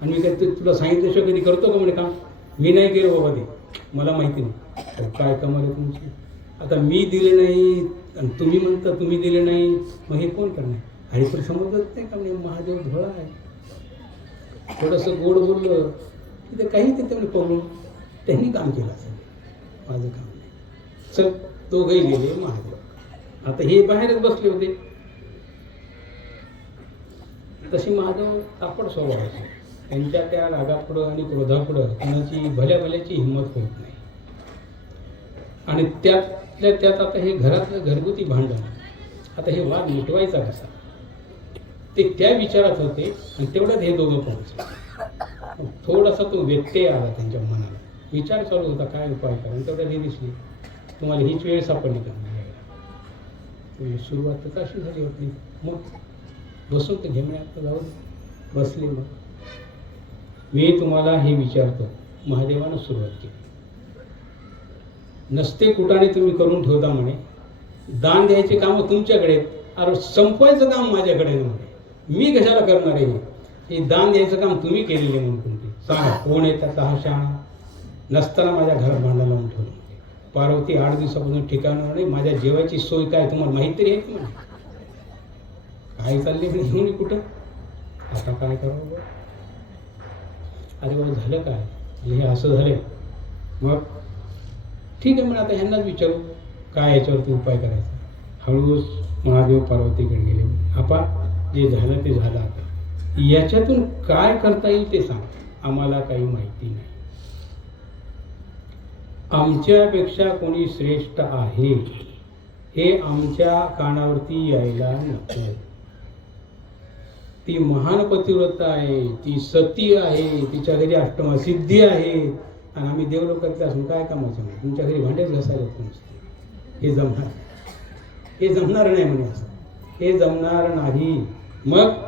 आणि मी काय तुला सांगितल्याशिवाय कधी करतो का म्हणे काम? मी नाही केलं बाबा, ते मला माहिती नाही. काय कमाल आहे तुमची. आता मी दिले नाही आणि तुम्ही म्हणता तुम्ही दिले नाही, मग हे कोण करणार? आणि तर समजत नाही का म्हणजे महादेव धोळा आहे. थोडंसं गोड बोललं की ते काही ते तेवढे पकडून त्यांनी काम केलं असेल, माझं काम नाही. चल, दोघंही गेले महादेव. आता हे बाहेरच बसले होते. तशी महादेव तापड स्वभावाचे, त्यांच्या त्या रागापुढं आणि क्रोधापुढं कोणाची भल्या भल्याची हिंमत होत नाही. आणि त्यातल्या त्यात आता हे घरातलं घरगुती भांडण, आता हे वाद मिटवायचा कसा, ते त्या विचारात होते. आणि तेवढ्यात हे दोघं पोहोचले. थोडासा तो व्यत्यय आला त्यांच्या मनाला. विचार चालू होता काय उपाय करा, तेवढ्यात हे दिसली तुम्हाला हीच वेळ सापडली का. सुरुवात तर कशी झाली होती. मग बसून तर घेण्यात जाऊन बसले. मग मी तुम्हाला हे विचारतो, महादेवानं सुरुवात केली. नसते कुटाणे तुम्ही करून ठेवता म्हणे, दान द्यायचे कामं तुमच्याकडे, अरे संपवायचं काम माझ्याकडे म्हणे. मी कशाला करणार आहे हे दान द्यायचं काम तुम्ही केलेले म्हणून. कोणते सांगा कोण आहे त्याचा हा शहाणा? नसताना माझ्या घरात भांडण लावून ठेवलं. पार्वती 8 दिवसापासून ठिकाणं नाही, माझ्या जेवायची सोय काय तुम्हाला माहिती तरी आहे की म्हणा. काय चालले म्हणे घेऊन कुठं, आता काय करावं? अरे बाबा झालं काय, हे असं झालं. मग ठीक आहे, मग आता ह्यांनाच विचारू काय याच्यावरती उपाय करायचा. हळूच महादेव पार्वतीकडे गेले. आपा जे झालं ते झालं, आता याच्यातून काय करता येईल ते सांग, आम्हाला काही माहिती नाही. आमच्यापेक्षा कोणी श्रेष्ठ आहे हे आमच्या कानावरती यायला नको. ती महान पतिव्रता आहे, ती सती आहे, तिच्या घरी अष्टमसिद्धी आहे, आणि आम्ही देवलोकातले असून काय कामाचं नाही. तुमच्या घरी भांडेच घासायला नसते. हे जमणार नाही म्हणे. असं हे जमणार नाही. मग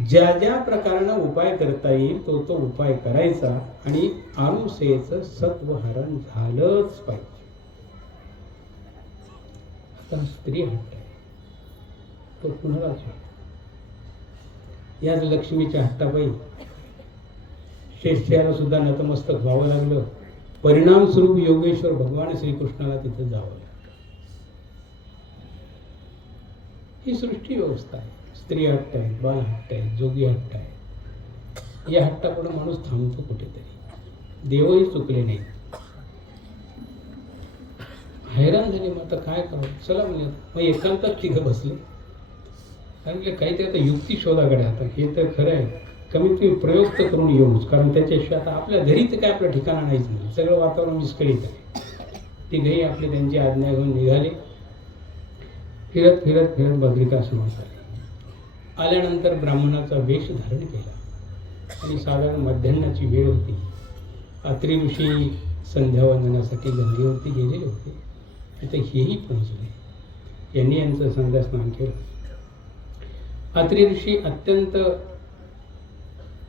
ज्या ज्या प्रकारानं उपाय करता येईल तो तो उपाय करायचा, आणि अनुसेचं सत्वहरण झालंच पाहिजे. आता स्त्री हट्ट आहे, तो कुणालाच होतो. याच लक्ष्मीच्या हट्टापायी शेष्याला सुद्धा नतमस्तक व्हावं लागलं. परिणाम स्वरूप योगेश्वर भगवान श्रीकृष्णाला तिथे जावं लागलं. ही सृष्टी व्यवस्था आहे. स्त्री हट्ट आहे, बाल हट्ट आहे, जोगी हट्ट आहे. या हट्टापुढे माणूस थांबतो कुठेतरी. देवही चुकले नाहीत. हैराण झाले. मग आता काय करावं, चला म्हणजे मग एकांतात तिघं बसले. कारण की काहीतरी आता युक्ती शोधाकडे. आता हे तर खरं आहे, कमीत कमी प्रयोग तर करून येऊच, कारण त्याच्याशिवाय आता आपल्या घरी तर काय आपलं ठिकाणा नाहीच नाही, सगळं वातावरण विस्कळीत आहे. तिघही आपले त्यांची आज्ञा घेऊन निघाले. फिरत फिरत फिरत बद्रिकाश्रमात आले. आल्यानंतर ब्राह्मणाचा वेश धारण केला आणि साधारण मध्यान्नाची वेळ होती. अत्री ऋषी संध्यावंदनासाठी गंगेवरती गेलेले होते. तिथे हेही पोहोचले. यांनी यांचं संध्या स्नान केलं. अत्री ऋषी अत्यंत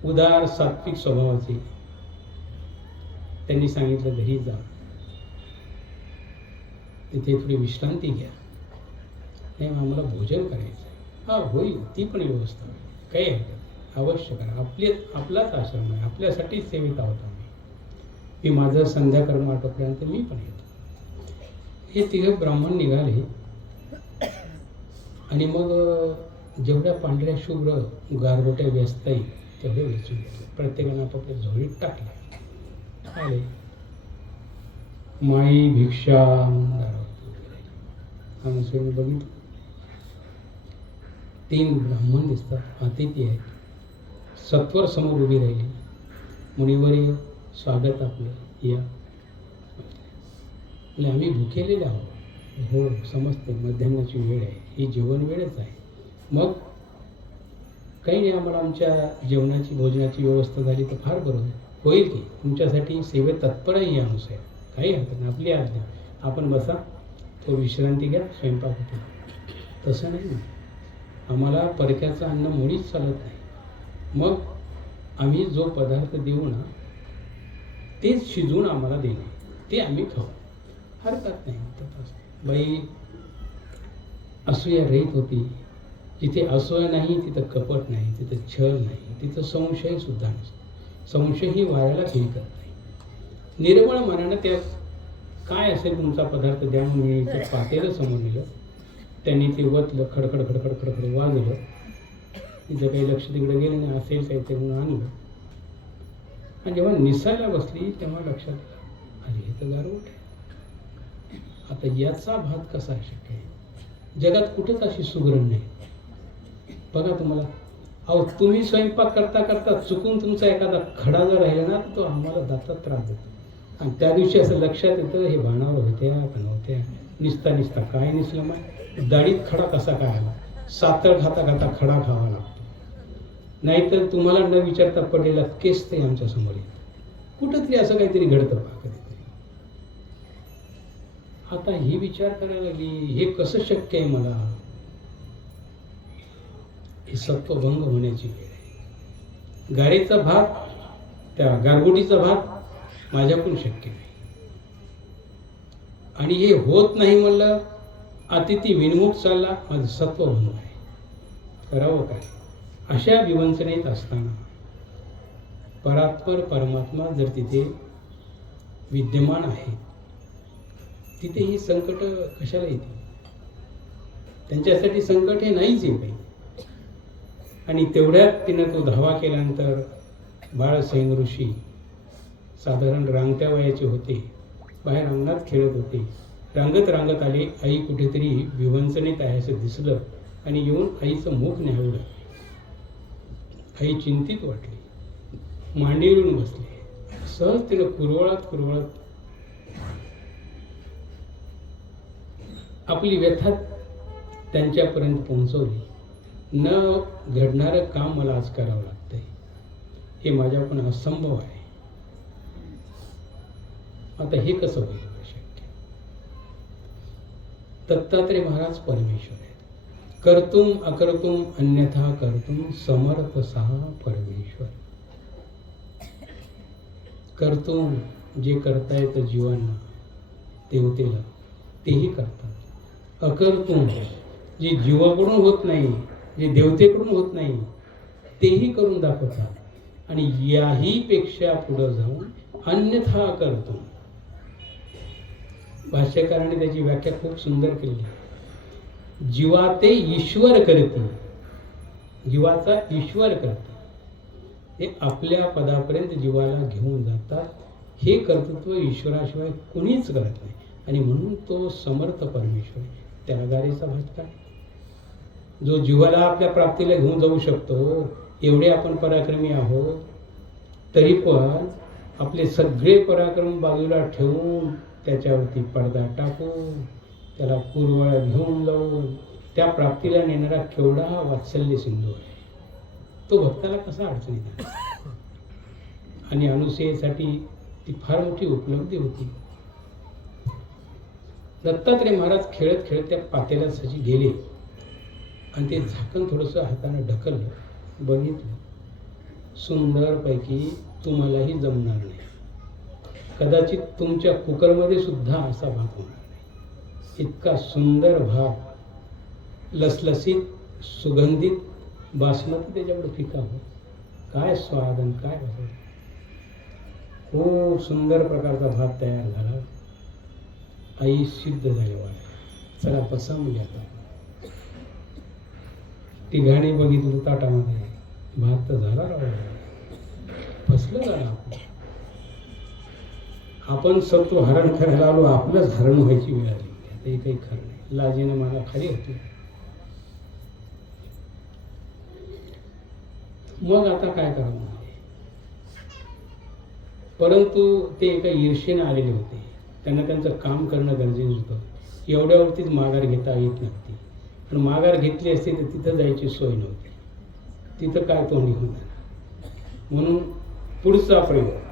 उदार सात्विक स्वभावाचे. त्यांनी सांगितलं घरी जा, तिथे थोडी विश्रांती घ्या. नाही आम्हाला भोजन करायचं. हा होईल, ती पण व्यवस्था होईल, काही हरकत नाही, अवश्य करा. आपलाच आश्रम आहे, आपल्यासाठीच सेवित आहोत आम्ही. मी माझं संध्याकरण आटोपर्यंत मी पण येतो. हे तिघे ब्राह्मण निघाले आणि मग जेवढ्या पांढऱ्या शुभ्र गारगोट्या व्यस्त येईल तेवढे वेचून घेतले. प्रत्येकानं आपापल्या झोळीत टाकले. आले माई भिक्षा आमचं बघितलं. 3 ब्राह्मण दिसतात, अतिथी आहेत. सत्वर समोर उभी राहिली. मुनिवर्य स्वागत आपलं, या. म्हणजे आम्ही भुकेलेले आहोत. हो समजते, मध्यान्नाची वेळ आहे, ही जेवण वेळच आहे. मग काही नाही, आम्हाला आमच्या जेवणाची भोजनाची व्यवस्था झाली तर फार बरं होईल की. तुमच्यासाठी सेवेत तत्परही आमचं आहे, काही हरकत नाही, आपली आज्ञा. आपण बसा, तो विश्रांती घ्या, स्वयंपाक होतो. तसं नाही, आम्हाला परक्याचं अन्न मुळीच चालत नाही. मग आम्ही जो पदार्थ देऊ ना तेच शिजवून आम्हाला देणे, ते आम्ही खाऊ, हरकत नाही. बाई असूया रहित होती. जिथे असूया नाही तिथं कपट नाही, तिथं छळ नाही, तिथं संशय सुद्धा नसतो. संशय ही वाऱ्याला फिरकत नाही. निर्मळ मनानं त्या काय असेल तुमचा पदार्थ द्या म्हणून पातेलं समोर नेलं. त्यांनी ते वतलं, खडखड खडखड खडखड वाजलं. तिचं काही लक्ष तिकडे गेलं नाही, असेल काहीतरी म्हणून आणलं. आणि जेव्हा निसायला बसली तेव्हा लक्षात आलं, अरे हे तर गारवट आहे. आता याचा भात कसा शक्य आहे? जगात कुठेच अशी सुगरण नाही. बघा तुम्हाला, अहो तुम्ही स्वयंपाक करता करता चुकून तुमचा एखादा खडा जर राहिला ना तर तो आम्हाला दातात त्रास देतो. आणि त्या दिवशी असं लक्षात येतं, हे भानावर होत्या का नव्हत्या, निसता काय निसलं मग दाढीत खडा कसा काय आला. सातळ खाता खाता खडा खावा लागतो. नाहीतर तुम्हाला न विचारता पडलेला केस ते आमच्या समोर येतो. कुठंतरी असं काहीतरी घडतं पहा कधीतरी. आता ही विचार करायला लागली, हे कसं शक्य आहे मला? हे सत्वभंग होण्याची वेळ आहे. गारेचा भात, त्या गारगोटीचा भात माझ्याकडून शक्य नाही. आणि हे होत नाही म्हणलं, अतिथी विनमुख चालला, माझं सत्वभंग आहे. करावं काय? अशा विवंचनेत असताना परात्पर परमात्मा जर तिथे विद्यमान आहे, तिथे ही संकट कशाला येते? त्यांच्यासाठी संकट हे नाहीच आहे काही. आणि तेवढ्यात तिनं तो धावा केल्यानंतर बाळसेन ऋषी साधारण रांगत्या वयाचे होते, बाहेर अंगणात खेळत होते. रांगत आले. आई कुठेतरी विवंचनेत आहे असं दिसलं आणि येऊन आईचं मुख न्यावलं. आई चिंतित वाटली, मांडीवरून बसली. सहज तिनं कुरवळत आपली व्यथा त्यांच्यापर्यंत पोहोचवली. न घडणारं काम मला आज करावं लागतंय, हे माझ्याकडून असंभव आहे. आता हे कसं होईल शक्य? दत्तात्रय महाराज परमेश्वर आहेत. कर्तुम अकर्तुम अन्यथा कर्तुम समर्थ सहा परमेश्वर. कर्तुम जे करता येतं जीवांना, देवतेला, तेही करतात. अकर्तुम जे जीवाकडून होत नाही, जे देवतेकडून होत नाही, तेही करून दाखवतात. आणि याही पेक्षा पुढं जाऊन अन्यथा कर्तुम. भाष्यकाराने त्याची व्याख्या खूप सुंदर केली. जीवाते ईश्वर करते, जीवाचा ईश्वर करते. हे आपल्या पदापर्यंत जीवाला घेऊन जातात. हे कर्तृत्व ईश्वराशिवाय कुणीच करत नाही. आणि म्हणून तो समर्थ परमेश्वर आहे. त्याला गारेचा भात काय? जो जीवाला आपल्या प्राप्तीला घेऊन जाऊ शकतो. एवढे आपण पराक्रमी आहोत, तरी पण आपले सगळे पराक्रम बाजूला ठेवून त्याच्यावरती पडदा टाकून त्याला पूर्वळ घेऊन जाऊन त्या प्राप्तीला नेणारा केवढा वात्सल्य सिंधू आहे. तो भक्ताला कसा अडचणीत आहे. आणि अनुसूयेसाठी ती फार मोठी उपलब्धी होती. दत्तात्रय महाराज खेळत खेळत त्या पातेल्यासाठी गेले आणि ते झाकण थोडंसं हाताने ढकललं, बघितलं, सुंदरपैकी तुम्हालाही जमणार नाही. कदाचित तुमच्या कुकरमध्ये सुद्धा असा भात होणार नाही. इतका सुंदर भात, लसलसीत सुगंधित बासमती त्याच्याकडे फिका हो. काय स्वाद आणि काय भाव. खूप सुंदर प्रकारचा भात तयार झाला. आई सिद्ध झाली. चला बसा म्हणजे आता. तिघांनी बघितलं ताटामध्ये, भात तर झाला राव, फसलं झालं. आपण सत्व हरण करायला आलो, आपलंच हरण व्हायची वेळ आली. आता हे काही खरं नाही. लाजेनं मला खाली होती. मग आता काय करावं. परंतु ते एका ईर्षेने आलेले होते. त्यांना त्यांचं काम करणं गरजेचं होतं. एवढ्यावरतीच माघार घेता येत नव्हती. पण माघार घेतली असती तर तिथं जायची सोय नव्हती. तिथं काय तोंडी होणार. म्हणून पुढचा प्रयोग,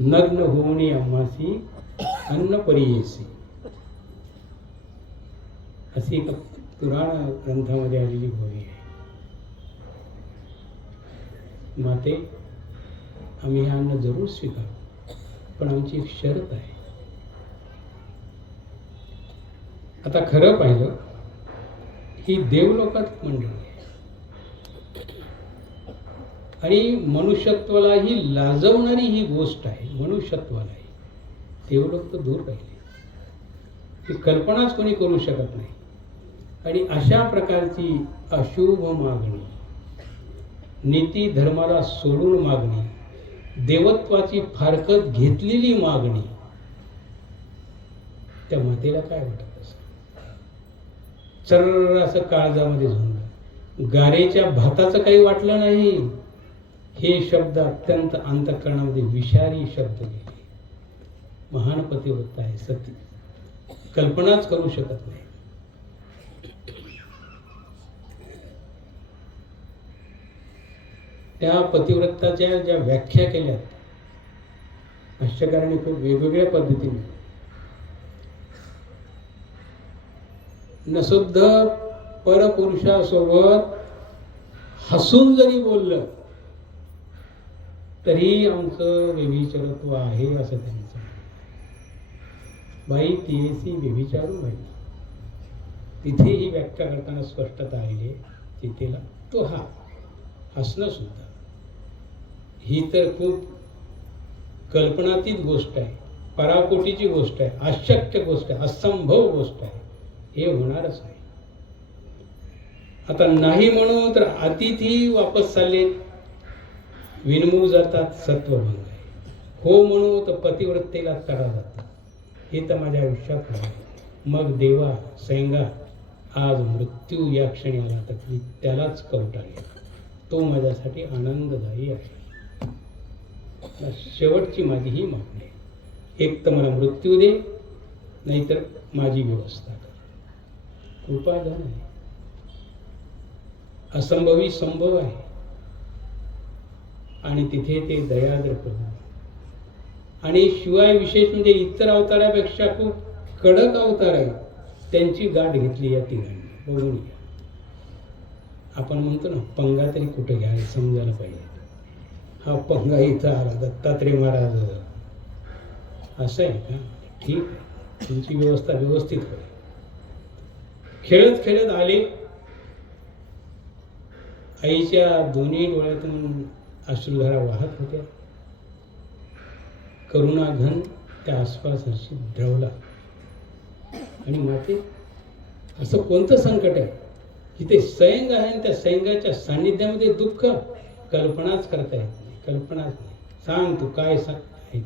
नग्न होणी आम्हासी अन्न परियेसी, अशी एका पुराण ग्रंथामध्ये आलेली होळी आहे. माते, आम्ही हे अन्न जरूर स्वीकारू, पण आमची एक शर्त आहे. आता खरं पाहिलं, ही देवलोकात मंडळी आहे आणि मनुष्यत्वालाही लाजवणारी ही गोष्ट आहे. मनुष्यत्वालाही. देवलोक तर दूर राहिले. ही कल्पनाच कोणी करू शकत नाही. आणि अशा प्रकारची अशुभ मागणी, नीती धर्माला सोडून मागणी, देवत्वाची फारकत घेतलेली मागणी, त्या मातेला काय वाटत असं. चर्र असं काळजामध्ये झोंबलं. गारेच्या भाताचं काही वाटलं नाही. हे शब्द अत्यंत अंतःकरणामध्ये विषारी शब्द गेले. महान पतिव्रता आहे सती, कल्पनाच करू शकत नाही. त्या पतिव्रताच्या ज्या व्याख्या केल्यात भाष्यकारांनी खूप वेगवेगळ्या पद्धतीने, नसुद्ध परपुरुषासोबत हसून जरी बोललं तरी आमचं व्यभिचारत्व आहे असं त्यांचं. बाई तियेसी व्यभिचारू बाई, तिथे ही व्याख्या करताना स्पष्टता आलेली आहे. तिथेला तो हा हसणं सुद्धा ही तर खूप कल्पनातीत गोष्ट आहे, पराकोटीची गोष्ट आहे, अशक्य गोष्ट आहे, असंभव गोष्ट आहे. हे होणारच नाही. आता नाही म्हणू तर अतिथी वापस चालले, विनमुख जातात, सत्वभंग आहे. हो म्हणू तर पतिव्रतेला तडा जातात. हे तर माझ्या आयुष्यात आहे. मग देवा सैंगा आज मृत्यू या क्षणी आला तर मी त्यालाच कवटाळेल. तो माझ्यासाठी आनंददायी आहे. शेवटची माझी ही मागणी आहे. एक तर मला मृत्यू दे, नाहीतर माझी व्यवस्था कर. कृपादान आहे. असंभवी संभव आहे. आणि तिथे ते दयाद्र प्रभू. आणि शिवाय विशेष म्हणजे इतर अवतारापेक्षा खूप कडक अवतार आहे. त्यांची गाठ घेतली या तिघांनी. बघून घ्या. आपण म्हणतो ना, पंगा तरी कुठे घ्या समजायला पाहिजे. हा पंगा इथं आला, दत्तात्रय महाराज असं आहे का? ठीक आहे, तुमची व्यवस्था व्यवस्थित होईल. खेळत खेळत आले. आईच्या दोन्ही डोळ्यातून अश्रुधारा वाहत होत्या. करुणाघन त्या आसपास हर्षी द्रवला. आणि माते, असं कोणतं संकट आहे जिथे सैंग आहे आणि त्या सैंगाच्या सान्निध्यामध्ये दुःख? कल्पनाच करता येत नाही. कल्पनाच नाही. सांग तू काय सांग.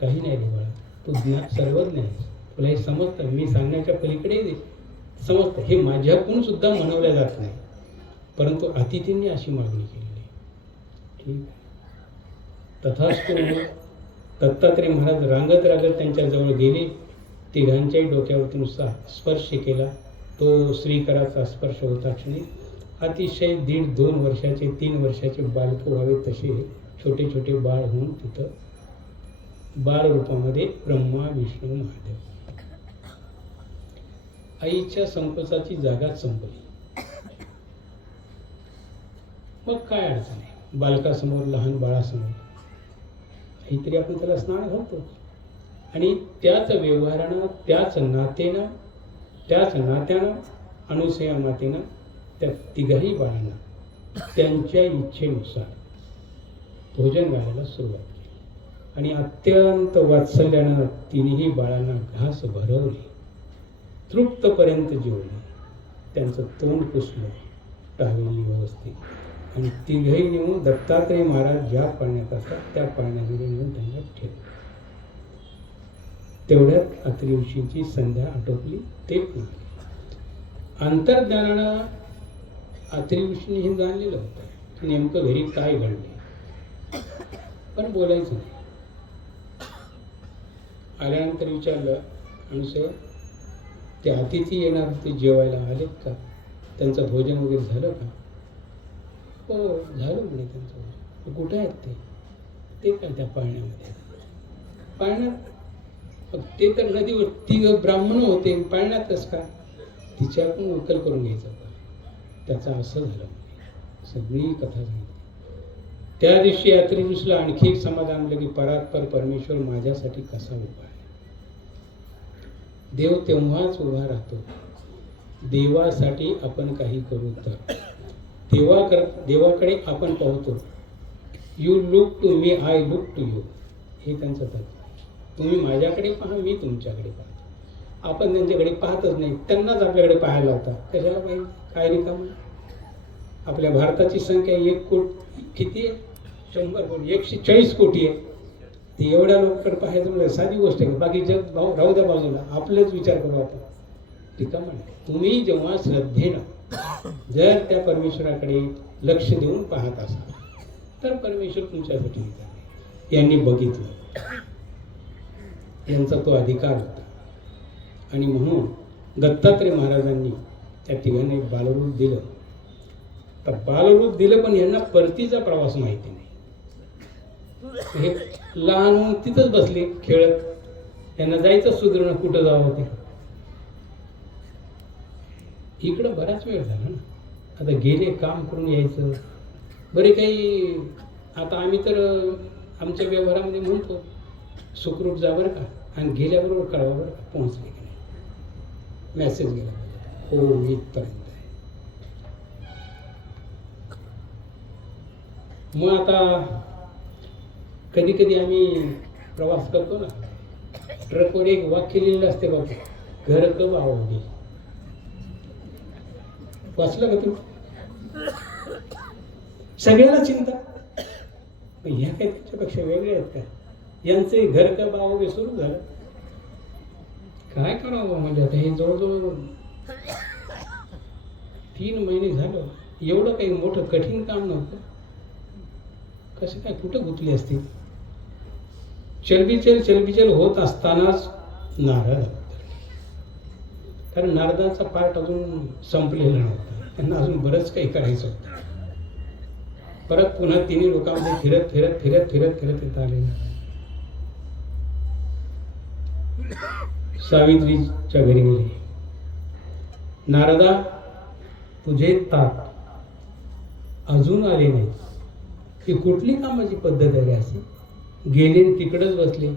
काही नाही रे बाळा, तू सर्वज्ञ आहेस, तुला हे समजतं, मी सांगण्याच्या पलीकडे समजतं, हे माझ्याकडून सुद्धा म्हणवलं जात नाही, परंतु अतिथींनी अशी मागणी केली. ठीक, तथास्तु. दत्तात्रय महाराज रांगत रांगत त्यांच्याजवळ गेले, तिघांच्याही डोक्यावरती नुसता स्पर्श केला. तो श्रीकराचा स्पर्श होता क्षणी अतिशय 1.5-2 वर्षाचे 3 वर्षाचे बालक व्हावे तसे छोटे छोटे बाळ होऊन तिथं बाळ रूपामध्ये ब्रह्मा विष्णू महादेव. आईच्या संकोचाची जागाच संपली. मग काय अडचण आहे बालकासमोर, लहान बाळासमोर? काहीतरी आपण त्याला स्नान घालतो आणि त्याच व्यवहारानं, त्याच नात्यानं अनुसया मातेनं त्या तिघाही बाळांना त्यांच्या इच्छेनुसार भोजन घालायला सुरुवात केली आणि अत्यंत वात्सल्यानं तिन्ही बाळांना घास भरवली, तृप्तपर्यंत जेवली, त्यांचं तोंड पुसलं टावेलनी व्यवस्थित आणि तिघही नेऊन दत्तात्रय महाराज ज्या पाळण्यात असतात त्या पाळण्यामध्ये नेऊन त्यांना ठेवलं. तेवढ्यात अत्रि ऋषींची संध्या आटोपली. ते अंतर्ज्ञानानं अत्रि ऋषींनी हे जाणलेलं होतं की नेमकं घरी काय घडले, पण बोलायचं नाही. आल्यानंतर विचारलं, अनुसया ते अतिथी येणार ते जेवायला आलेत का, त्यांचं भोजन वगैरे झालं का? हो झालं म्हणे त्यांचं भोजन. कुठे आहेत ते काय त्या पाळण्यामध्ये? पाळण्यात? ते तर नदीवर, ती ब्राह्मण होते, पाळण्यात कसं काय? तिच्याकडून उकल करून घ्यायचा होता. त्याचं असं झालं, सगळी कथा झाली. त्या दिवशी अत्रि ऋषीला आणखी एक समाधान आलं की परात्पर परमेश्वर माझ्यासाठी कसा उभा आहे. देव तेव्हाच उभा राहतो देवासाठी आपण काही करू तर. देवाकडे आपण पाहतो, you look to me, I look to you, हे त्यांचं तत्व. तुम्ही माझ्याकडे पहा, मी तुमच्याकडे पाहतो. आपण त्यांच्याकडे पाहतच नाही, त्यांनाच आपल्याकडे पाहायला होता. कशाला पाहिजे? काय रिकाम? आपल्या भारताची संख्या 1 कोटी किती आहे? 100 कोटी, 140 कोटी आहे. ते एवढ्या लोकांकडे पाहायचं म्हणजे साधी गोष्ट आहे. बाकी जग राहू द्या बाजूला, आपलेच विचार करू आपण. रिकाम नाही. तुम्ही जेव्हा श्रद्धेनं जर त्या परमेश्वराकडे लक्ष देऊन पाहत असाल तर परमेश्वर तुमच्यासाठी आहे. यांनी बघितलं, यांचा तो अधिकार होता आणि म्हणून दत्तात्रय महाराजांनी त्या तिघांना एक बालरूप दिलं. तर बालरूप दिलं, पण यांना परतीचा प्रवास माहिती नाही. हे लहान म्हणून तिथंच बसले खेळत, यांना जायचं सुधारणं कुठं जावं ते. इकडं बराच वेळ झाला ना, आता गेले काम करून यायचं. बरे काही आता आम्ही तर आमच्या व्यवहारामध्ये म्हणतो सुखरूप जा बरं का, आणि गेल्याबरोबर कळवा बरं का पोहोचले की नाही. मेसेज गेला, हो इथपर्यंत आहे. मग आता कधी कधी आम्ही प्रवास करतो ना, ट्रकवर एक वाक्य लिहिलेलं असते बाबा, घर कब आओगे. वाचलं का तुम्ही? सगळ्याला चिंता, पण ह्या काही त्याच्यापेक्षा वेगळे आहेत का? यांचे घर कब आओगे सुरू झालं. काय करावं म्हणजे आता हे जवळजवळ 3 महिने झालं. एवढं काही मोठं कठीण काम नव्हतं. कसं काय कुठं गुंतली असती? चलबिचल होत असतानाच नारद, कारण नारदांचा पार्ट अजून संपलेला नव्हता, त्यांना अजून बरंच काही करायचं होतं. परत पुन्हा तिन्ही लोकांमध्ये फिरत येत आले. सावित्रीच्या घरी गेले. नारदा, तुझे तात अजून आले नाही. ही कुठली कामाची पद्धत आहे अशी? गेले तिकडच बसले.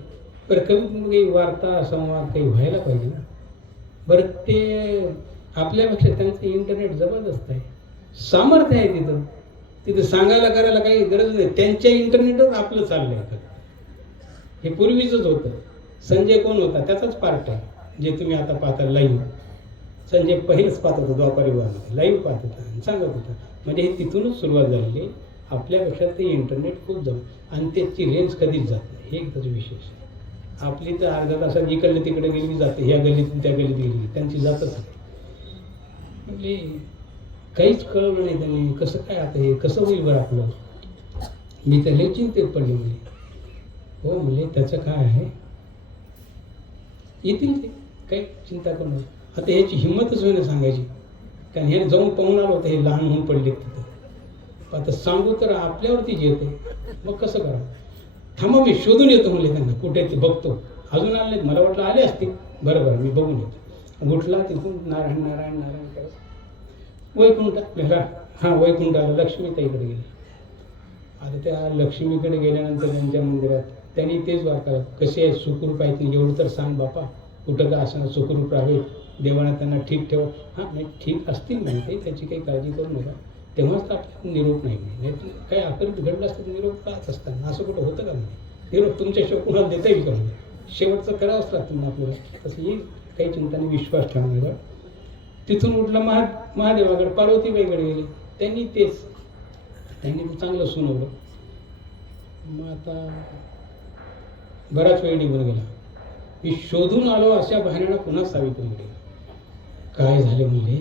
बरं कमीत काही वार्ता संवाद काही व्हायला पाहिजे ना. बरं ते आपल्यापेक्षा त्यांचं इंटरनेट जबरदस्त आहे, सामर्थ्य आहे तिथं सांगायला करायला काही गरज नाही. त्यांच्या इंटरनेटवर आपलं चाललंय. हे पूर्वीच होतं. संजय कोण होता? त्याचाच पार्ट आहे जे तुम्ही आता पाहता लाईव्ह. संजय पहिलेच पाहत होता द्वापारी युगामध्ये, लाईव्ह पाहत होता आणि सांगत होता. म्हणजे हे तिथूनच सुरुवात झालेली. आपल्यापेक्षा ते इंटरनेट खूप जवळ आणि त्याची रेंज कधीच जात नाही, हे एक त्याचं विशेष आहे. आपली तर अर्ध्या तासात इकडे तिकडे गेली जाते, ह्या गल्लीतून त्या गल्लीत गेली, त्यांची जातच नाही. म्हणजे काहीच कळवलं नाही त्यांनी, कसं काय आता हे कसं होईल बरं आपलं. मी तर लय चिंतेत पडले. म्हणजे हो म्हणजे त्याचं काय आहे, येतील ते, काही चिंता करू नका. आता ह्याची हिंमतच होईना सांगायची, कारण हे जाऊन पाहून आलो होतं, हे लहान होऊन पडले तिथं. आता सांगू तर आपल्यावरतीच येते, मग कसं करा. थांबा मी शोधून येतो म्हणले त्यांना, कुठे ते बघतो. अजून आले नाहीत, मला वाटलं आले असतील. बरं मी बघून येतो. उठला तिथून नारायण नारायण नारायण करत वैकुंठ, हां वैकुंठाला लक्ष्मीताईकडे गेले. आता त्या लक्ष्मीकडे गेल्यानंतर त्यांच्या मंदिरात त्यांनी तेच वाटलं, कसे आहेत, सुखरूप आहेत नाही, एवढं तर सांग बापा, कुठं का असं सुखरूप राहावे, देवाना त्यांना ठीक ठेव. हां नाही ठीक असतील म्हणते, त्याची काही काळजी करू नका. तेव्हाच तर आपल्याला निरोप नाही म्हणजे काही आकर्षित घडलं असतं तर निरोप पाहत असताना असं कुठं होतं का म्हणजे. निरोप तुमच्याशिवाय कुणाला देता येईल का म्हणजे, शेवटचं करावंच लागतं ना आपल्याला. तसं येईल, काही चिंता नाही, विश्वास ठेवण्याचा. तिथून उठलं महादेवाकडे, पार्वतीबाईकडे गेले. त्यांनी ते चांगलं सुनावलं. मग आता बराच वेळ निघून गेला. मी शोधून आलो अशा बहाण्यानं पुन्हा सावित्रीकडे. काय झाले म्हणजे,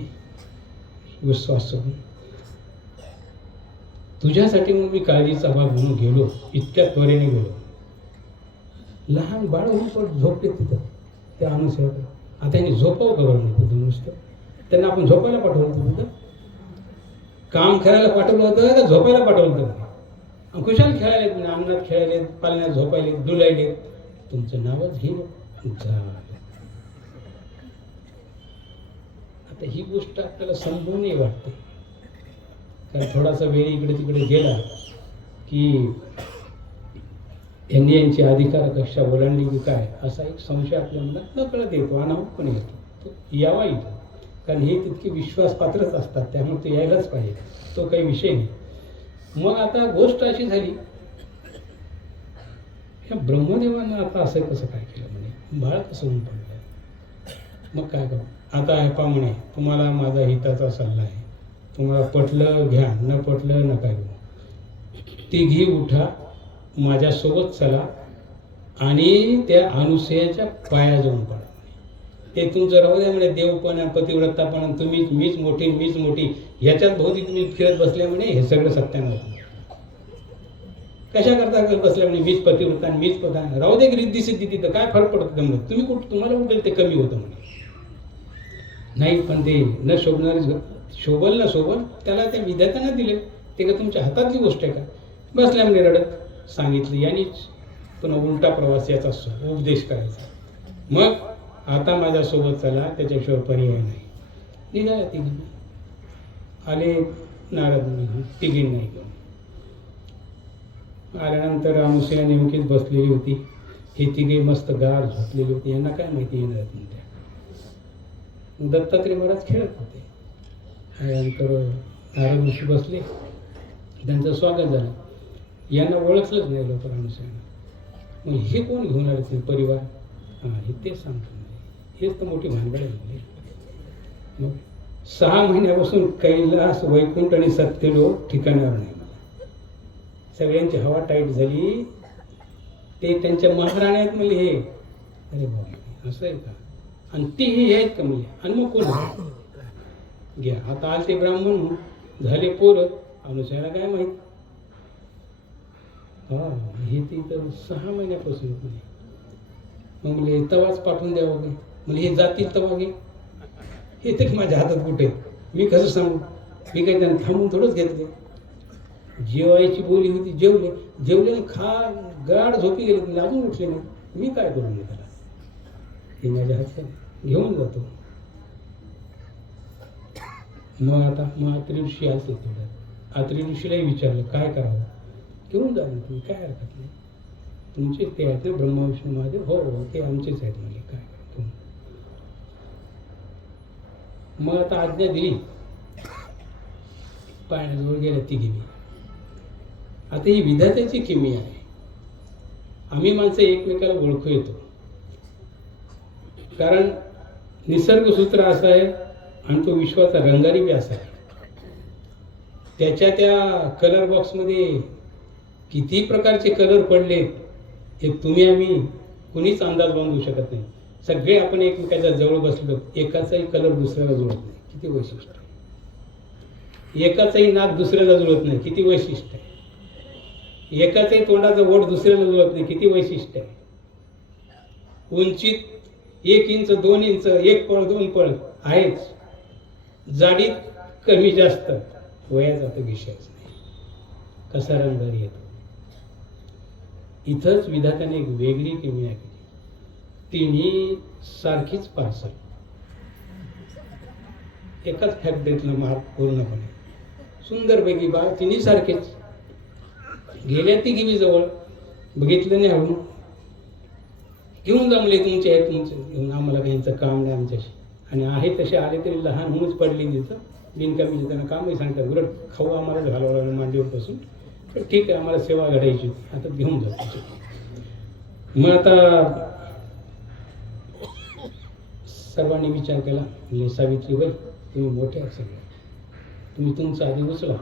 विश्वास सोडून तुझ्यासाठी म्हणून मी काळजीचा भाग म्हणून गेलो, इतक्या त्वरेने गेलो. लहान बाळ होऊन पण झोपले तिथं त्या अनुसयाकडे. आता त्यांनी झोपावं का बरं नाही तिथं नुसतं, त्यांना आपण झोपायला पाठवलं होतं तिथं, काम करायला पाठवलं होतं का झोपायला पाठवलं होतं. खुशाल खेळायलेत, अंगणात खेळायलेत, पालण्यात झोपायलेत, डुलायलेत, तुमचं नावच घेऊन झालं. आता ही गोष्ट आपल्याला समजूनही वाटते, कारण थोडासा वेळ इकडे तिकडे गेला की यांची अधिकार कक्षा ओलांडली की काय, असा एक संशय आपल्या मनात नकळत येतो, अनाहूतपणे येतो. तो यावा येतो, कारण हे तितके विश्वासपात्रच असतात, त्यामुळे ते यायलाच पाहिजे, तो काही विषय नाही. मग आता गोष्ट अशी झाली, ह्या ब्रह्मदेवानं आता असं कसं काय केलं म्हणे, बाळ कसं होऊन पडलं. मग काय करू आता, हे पा म्हणे, तुम्हाला माझा हिताचा सल्ला आहे, तुम्हाला पटलं घ्या, न पटलं नका घेऊ. तिघी उठा, माझ्यासोबत चला आणि त्या अनुसयाच्या पाया जाऊन पडा. ते तुमचं राहू द्या म्हणे, देवपणा पतिव्रतापणा, मीच मोठी ह्याच्यात भोवती तुम्ही फिरत बसल्या म्हणे, हे सगळं सत्यानाश. कशा करता बसल्या म्हणे, मीच पतिव्रता मीच प्रधान, राहू दे रिद्धी सिद्धी, तिथं काय फरक पडतं म्हणून, तुम्हाला कुठे ते कमी होतं म्हणे. नाही पण ते न शोभणारी शोभल ना शोभल, त्याला त्या विधात्यानं दिले, ते का तुमच्या हातातली गोष्ट आहे का. बसल्या म्हणे रडत. सांगितलं यांनीच पुन्हा उलटा प्रवास याचा उपदेश करायचा. मग आता माझ्यासोबत चला, त्याच्याशिवाय पर्याय नाही. निघाल्या तिघी, आले नारद मुनी तिघींना घेऊन. आल्यानंतर अनुसया नेमकीच बसलेली होती, हे तिघे मस्त गार झोपलेली होती, यांना काय माहिती येणार म्हणत्या. दत्तात्रय बराच खेळत होते. त्यानंतर नारद ऋषी बसले, त्यांचं स्वागत झालं. यांना ओळखलंच नाही लवकर अनुसयानं. मग हे कोण घेऊन आले ते परिवार, हां हे तेच सांगतो, हेच तर मोठी भानगड आहे. मग 6 महिन्यापासून कैलास वैकुंठ आणि सत्यलोक ठिकाणावर नाही. सगळ्यांची हवा टाईट झाली, ते त्यांच्या महाराण्यात म्हणजे हे, अरे बाबा असं आहे का, आणि ते हे आहेत का म्हणजे, आणि मग कोण घ्या. आता आले ते ब्राह्मण झाले पोरं, अनुसयाला काय माहीत. हा हे ती तर 6 महिन्यापासून म्हणे. मग म्हणजे तवाच पाठवून द्यावं गे, म्हणजे हे जातील तवा गे, हे तर माझ्या हातात कुठे, मी कसं सांगू. मी काही त्यांना थांबून थोडंच घेतले. जेवायची बोली होती, जेवले गाढ झोपी गेले, म्हणजे अजून उठले नाही. मी काय करू मी त्याला, हे माझ्या हातात घेऊन जातो. मग आता अत्री ऋषी आलते तेवढ्यात. अत्री ऋषीलाही विचारलं काय करावं. घेऊन जा ना तुम्ही, काय हरकत नाही, तुमचे ते आहेत ना ब्रह्मा विष्णू महादेव. हो ते आमचेच आहेत म्हणजे, काय करतो. मग आता आज्ञा दिली, पाण्याजवळ गेल्या तिघी. आता ही विधात्याची किमी आहे. आम्ही माणसं एकमेकाला ओळखू येतो, कारण निसर्गसूत्र असं आहे आणि तो विश्वाचा रंगारी बी असा आहे. त्याच्या त्या कलर बॉक्समध्ये किती प्रकारचे कलर पडले हे तुम्ही आम्ही कुणीच अंदाज बांधू शकत नाही. सगळे आपण एकमेकाच्या जवळ बसलो, एकाचाही कलर दुसऱ्याला जुळत नाही, किती वैशिष्ट्य आहे. एकाचाही नाक दुसऱ्याला जुळत नाही, किती वैशिष्ट्य आहे. एकाचाही तोंडाचं ओठ दुसऱ्याला जुळत नाही, किती वैशिष्ट्य आहे. उंचीत 1 इंच 2 इंच 1 पळ 2 पळ आहेच, जाडीत कमी जास्त, वयाचा तर विषयच नाही. कसा रंग येतो. इथंच विधात्याने एक वेगळी किमया केली. तिन्ही सारखीच पार्सल, एकाच फॅक्टरीतलं माल पूर्णपणे सुंदरपैकी बाळ, तिन्ही सारखेच. गेल्या ती गिवी जवळ, बघितलं नाही हळून, घेऊन जमले तुमचे आहे तुमचे घेऊन, आम्हाला काहींचं काम नाही आमच्याशी. आणि आहे तसे आले तरी लहान होऊनच पडली तिथं, बिनकामी त्यांना कामही सांगतात. उलट खाऊ आम्हाला घालावं लागलं मांडीवरपासून, तर ठीक आहे आम्हाला सेवा घडायची होती, आता घेऊन जातो. मग आता सर्वांनी विचार केला, म्हणजे सावित्रीबाई तुम्ही मोठे आहात सगळे, तुम्ही तुमचा आधी उचला,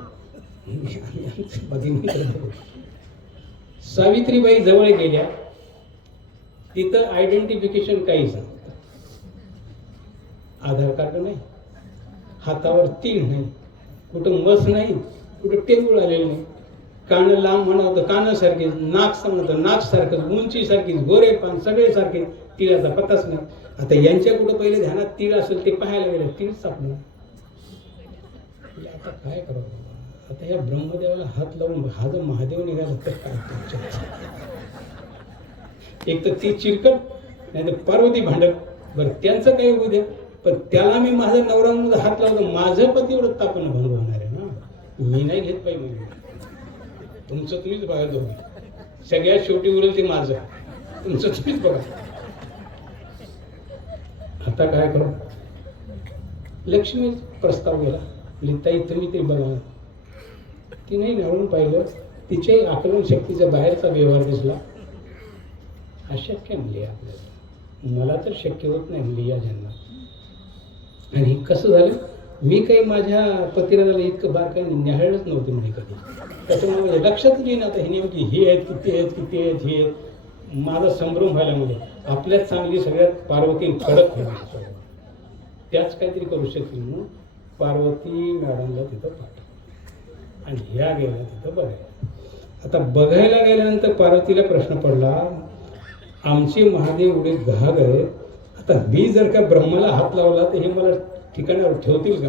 सावित्रीबाई जवळ गेल्या. तिथं आयडेंटिफिकेशन काही सांगतात, आधार कार्ड नाही, हातावर तीळ नाही, कुठं मस नाही, कुठं टेबल आलेलं नाही, कान लांब म्हणावं तर कानासारखेच, नाक सांगतं नाक सारखंच, उंची सारखीच, गोरे पान सगळे सारखे, तिळाचा पत्ताच नाही. आता यांच्या कुठं पहिले ध्यानात तीळ असेल ते पाहायला गेलं, तीळ सापडलं. आता काय करावं, आता या ब्रह्मदेवाला हात लावून हा जर महादेव निघाला तर काय. एक तर ती चिरकट, नाही तर पार्वती भांडक. बरं त्यांचं काही होऊ द्या, पण त्याला मी माझा नवरा हात लावतो, माझं पतिव्रत तापन भंग होणार आहे ना, मी नाही घेत पाहिजे. तुमचं तुम्हीच बघा, दोघे सगळ्यात शेवटी उरेल ते माझं, तुमचं तुम्हीच बघा. आता काय करू. लक्ष्मी प्रस्ताव गेला, ताई तुम्ही ते बघा. ती नाही निवडून पाहिलं, तिच्याही आकलन शक्तीच्या बाहेरचा व्यवहार दिसला. अशक्य म्हणले आपल्याला, मला तर शक्य होत नाही म्हणले या जन्मात. आणि कसं झालं, मी काही माझ्या पतिराजाला इतकं बारकाईने न्याहाळलंच नव्हते म्हणे कधी. त्याच्यामुळे म्हणजे लक्षातच येईन आता हे नेमकी हे आहेत किती आहेत किती आहेत हे आहेत. माझा संभ्रम व्हायला म्हणजे आपल्यात चांगली सगळ्यात पार्वती कडक व्हायची, त्याच काहीतरी करू शकतील म्हणून पार्वती मॅडमला तिथं पाठवलं आणि ह्या गेल्या तिथं बघायला. आता बघायला गेल्यानंतर पार्वतीला प्रश्न पडला, आमचे महादेव एवढे घाग आहेत, आता मी जर का ब्रह्माला हात लावला तर हे मला ठिकाणावर ठेवतील का.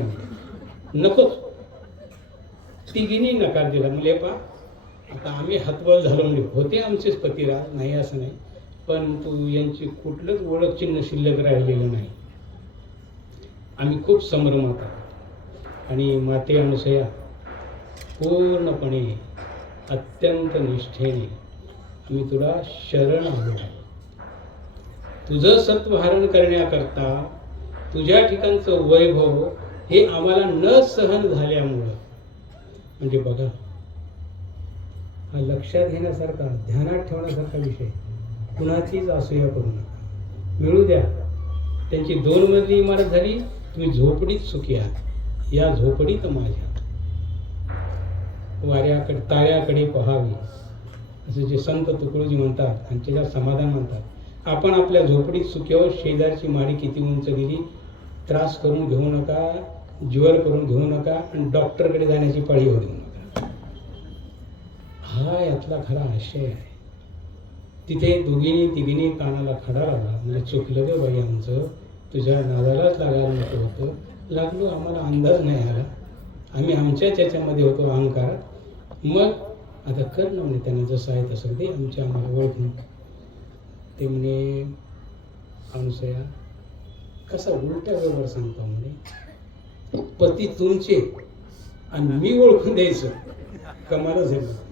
नकोच. तिघींनी नकार दिला. म्हणजे पा आता आम्ही हतबल झालो, म्हणजे होते आमचेच पतिराज, नाही असं नाही, पण तू यांची कुठलंच ओळख चिन्ह शिल्लक राहिलेलं नाही. आम्ही खूप संभ्रमात आहोत. आणि माते अनुसया पूर्णपणे अत्यंत निष्ठेने आम्ही तुला शरण आलो. तुझं सत्वहरण करण्याकरता तुझ्या ठिकाणचं वैभव हे आम्हाला न सहन झाल्यामुळं. म्हणजे बघा, हा लक्षात घेण्यासारखा, ध्यानात ठेवण्यासारखा विषय. कुणाचीच असूया करू नका, मिळू द्या. त्यांची 2 मजली इमारत झाली, तुम्ही झोपडीत सुखी आहात. या झोपडीत माझ्या वाऱ्याकडे ताऱ्याकडे पहावी, असं जे संत तुकडोजी म्हणतात आणि त्याला समाधान म्हणतात. आपण आपल्या झोपडीत सुखी आहोत. शेजारची माडी किती उंच गेली, त्रास करून घेऊ नका, ज्वर करून घेऊ नका आणि डॉक्टरकडे जाण्याची पाळी होऊ देऊ नका. हा यातला खरा आशय आहे. तिथे दोघींनी तिघींनी कानाला खडा लागला. म्हणजे चुकलं रे बाई आमचं, तुझ्या नादालाच लागायला नको होतं. लागलो, आम्हाला अंदाज नाही आला, आम्ही आमच्याच याच्यामध्ये होतो अहंकारात. मग आता कर ना म्हणे, त्यांना जसं आहे तसं ते आमच्या आम्हाला ओळखून. ते म्हणे अनुसया कसा उलटा व्यवहार सांगतो म्हणे, पती तुमचे आणि मी ओळखून द्यायचं, कमालच आहे.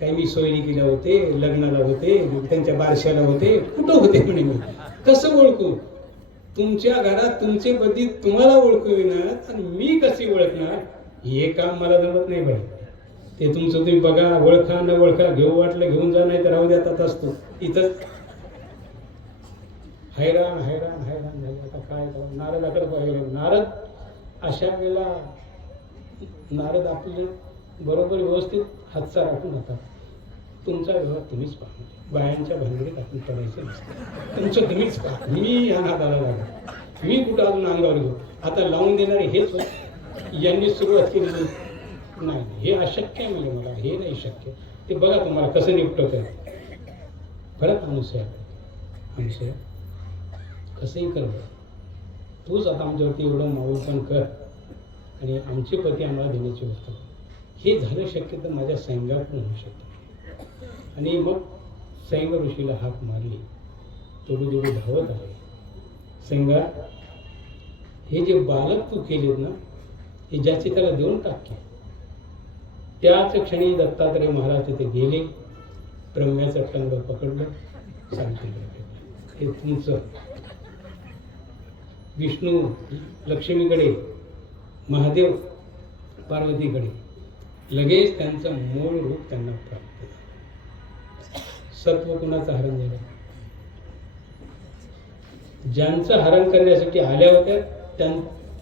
काही मी सोयरी केल्या होते, लग्नाला होते, त्यांच्या बारशाला होते, कुठं होते म्हणे मी, कसं ओळखू. तुमच्या घरात तुमचे पती तुम्हाला ओळखू येणार आणि मी कशी ओळखणार, हे काम मला जमत नाही बाई. ते तुमचं तुम्ही बघा, ओळखा न ओळखा, घेऊ वाटलं घेऊन जा, नाही तर राहू द्या असतो इथंच. हैराण हैराण हैराण झाले. आता काय करू. नारदाकडे पाहिलं. नारद अशा वेळेला नारद आपले बरोबर व्यवस्थित हातचा राखून होता. तुमचा व्यवहार तुम्हीच पहा. बायांच्या भानगडीत आपण पडायचं नसतं. तुमचं तुम्हीच पहा. मी या नादाला लागलो. मी कुठं अजून अंगावर घेऊ. आता लावून देणारे हेच होते. यांनी सुरुवात केली नाही. हे अशक्य आहे म्हणजे मला हे नाही शक्य. ते बघा तुम्हाला कसं निपटत आहे. परत अनुसया कसंही कर बरं. तूच आता आमच्यावरती एवढं माऊलपण कर आणि आमचे पती आम्हाला देण्याची गोष्ट. हे झालं शक्य तर माझ्या सैंगाकडून होऊ शकतं. आणि मग सैंग ऋषीला हाक मारली. तोडू धावत आले. सैंगा, हे जे बालक तू केलेत ना, हे ज्याचे त्याला देऊन टाके. त्याच क्षणी दत्तात्रय महाराज तिथे गेले. ब्रह्म्याचं टंग पकडलं. सांगितलं हे तुमचं. विष्णू लक्ष्मीकडे, महादेव पार्वतीकडे. लगेच त्यांचं मूळ रूप त्यांना प्राप्त झालं. सत्व कुणाचं हरण झालं? ज्यांचं हरण करण्यासाठी आल्या होत्या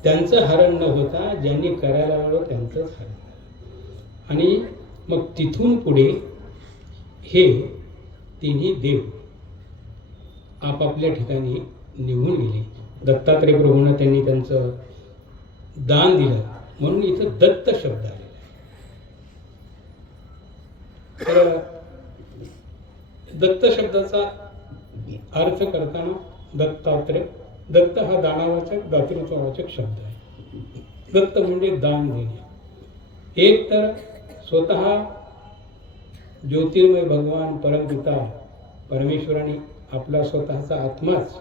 त्यांचं हरण न होता ज्यांनी करायला लावलं त्यांचंच हरण झालं. आणि मग तिथून पुढे हे तिन्ही देव आपापल्या ठिकाणी निघून गेले. दत्तात्रय प्रभूंना त्यांनी त्यांचं दान दिलं म्हणून इथं दत्त शब्द आलेला आहे. तर दत्त शब्दाचा अर्थ करताना दत्तात्रय, दत्त हा दानावाचक दातृत्ववाचक शब्द आहे. दत्त म्हणजे दान देणे. एक तर स्वतः ज्योतिर्मय भगवान परमपिता परमेश्वराने आपला स्वतःचा आत्माच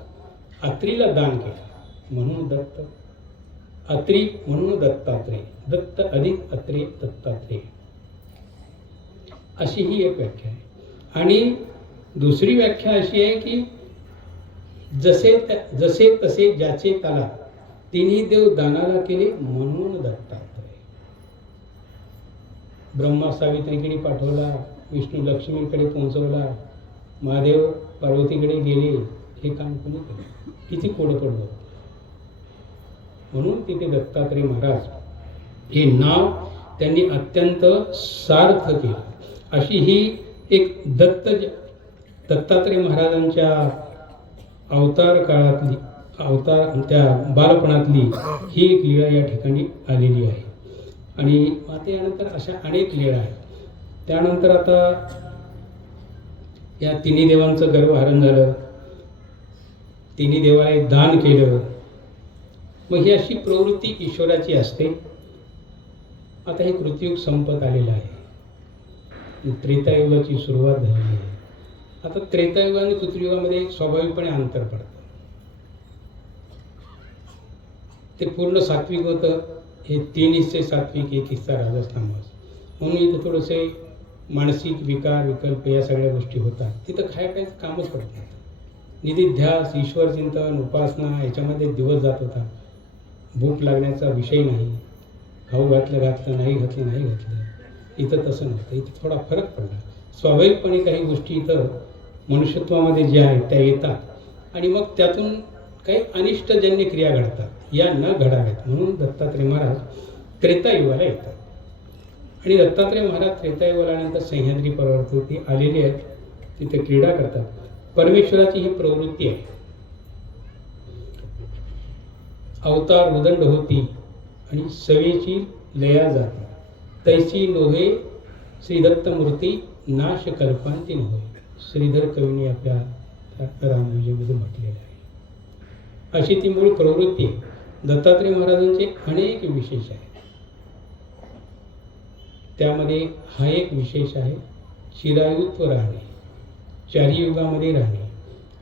अत्रीला दान केला म्हणून दत्त. अत्री म्हणून दत्तात्रय. दत्त अधिक अत्रे दत्तात्रय, अशी ही एक व्याख्या आहे. आणि दुसरी व्याख्या अशी आहे की जसे तसे ज्याचे त्याला तिन्ही देव दानाला केले म्हणून दत्तात्रय. ब्रह्मा सावित्रीकडे पाठवला, विष्णू लक्ष्मीकडे पोहोचवला, महादेव पार्वतीकडे गेले. हे काम कोणी केलं? किती कोडं पडलं. म्हणून तिथे दत्तात्रय महाराज हे नाव त्यांनी अत्यंत सार्थ केलं. अशी ही एक दत्तात्रय महाराजांच्या अवतार काळातली, अवतार त्या बालपणातली ही एक लीळा या ठिकाणी आलेली आहे. आणि आता यानंतर अशा अनेक लीळा आहेत. त्यानंतर आता या तिन्ही देवांचं गर्भहरण झालं. तिन्ही देवाला दान केलं. मग ही अशी प्रवृत्ती ईश्वराची असते. आता हे कृतयुग संपत आलेलं आहे. त्रेतायुगाची सुरुवात झालेली आहे. आता त्रेतायुग आणि कृतयुगामध्ये स्वाभाविकपणे अंतर पडतं. ते पूर्ण सात्विक होतं. हे 3 हिस्से सात्विक, 1 हिस्सा राजस तामस. म्हणून इथं थोडेसे मानसिक विकार विकल्प या सगळ्या गोष्टी होतात. तिथं काय कामच पडत नाही. निधिध्यास, ईश्वर चिंतन, उपासना याच्यामध्ये दिवस जात होता. भूक लागण्याचा विषय नाही. खाऊ घातलं नाही घातलं. इथं तसं नव्हतं. इथं थोडा फरक पडला. स्वाभाविकपणे काही गोष्टी इथं मनुष्यत्वामध्ये ज्या आहेत त्या येतात आणि मग त्यातून काही अनिष्टजन्य क्रिया घडतात. या न घडाव्यात म्हणून दत्तात्रय महाराज त्रेतायुगाला येतात. आणि दत्तात्रय महाराज त्रेतायुगाला आल्यानंतर सह्याद्री पर्वतावरती आलेले आहेत. तिथे क्रीडा करतात. परमेश्वराची ही प्रवृत्ती आहे. अवतार उदंड होती आणि सवेची लया जाती, तैसी नोहे श्री दत्तमूर्ती नाश कल्पांती नव्हे. श्रीधर कवीने आपल्या रामविजयमध्ये म्हटलेलं आहे. अशी ती मूळ प्रवृत्ती आहे. दत्तात्रय महाराजांचे अनेक विशेष आहेत. त्यामध्ये हा एक विशेष आहे, चिरायुत्व राहणे, 4 युगामध्ये राहणे.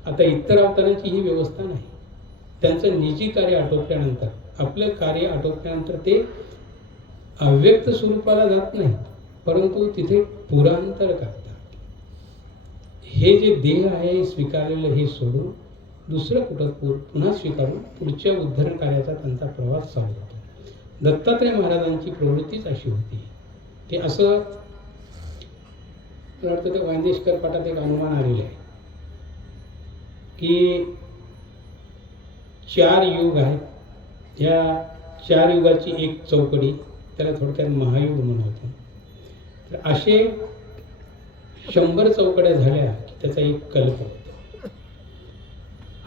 आता इतर अवतारांची ही व्यवस्था नाही. त्यांचं निजी कार्य आटोपल्यानंतर, आपलं कार्य आटोपल्यानंतर ते अव्यक्त स्वरूपाला जात नाही, परंतु तिथे पुरांतर करतात. हे जे देह आहे स्वीकारलेलं हे सोडून दुसरं कुठं पुन्हा स्वीकारून पुढच्या उद्धरण कार्याचा त्यांचा प्रवास चालू होतो. दत्तात्रय महाराजांची प्रवृत्तीच अशी होती की असं वाटतं. ते वांदेशकर पाठात एक अनुमान आलेलं आहे की 4 युग आहेत. या 4 युगाची एक चौकडी, त्याला थोडक्यात महायुग म्हणतो. तर असे 100 चौकड्या झाल्या की त्याचा एक कल्प होतो,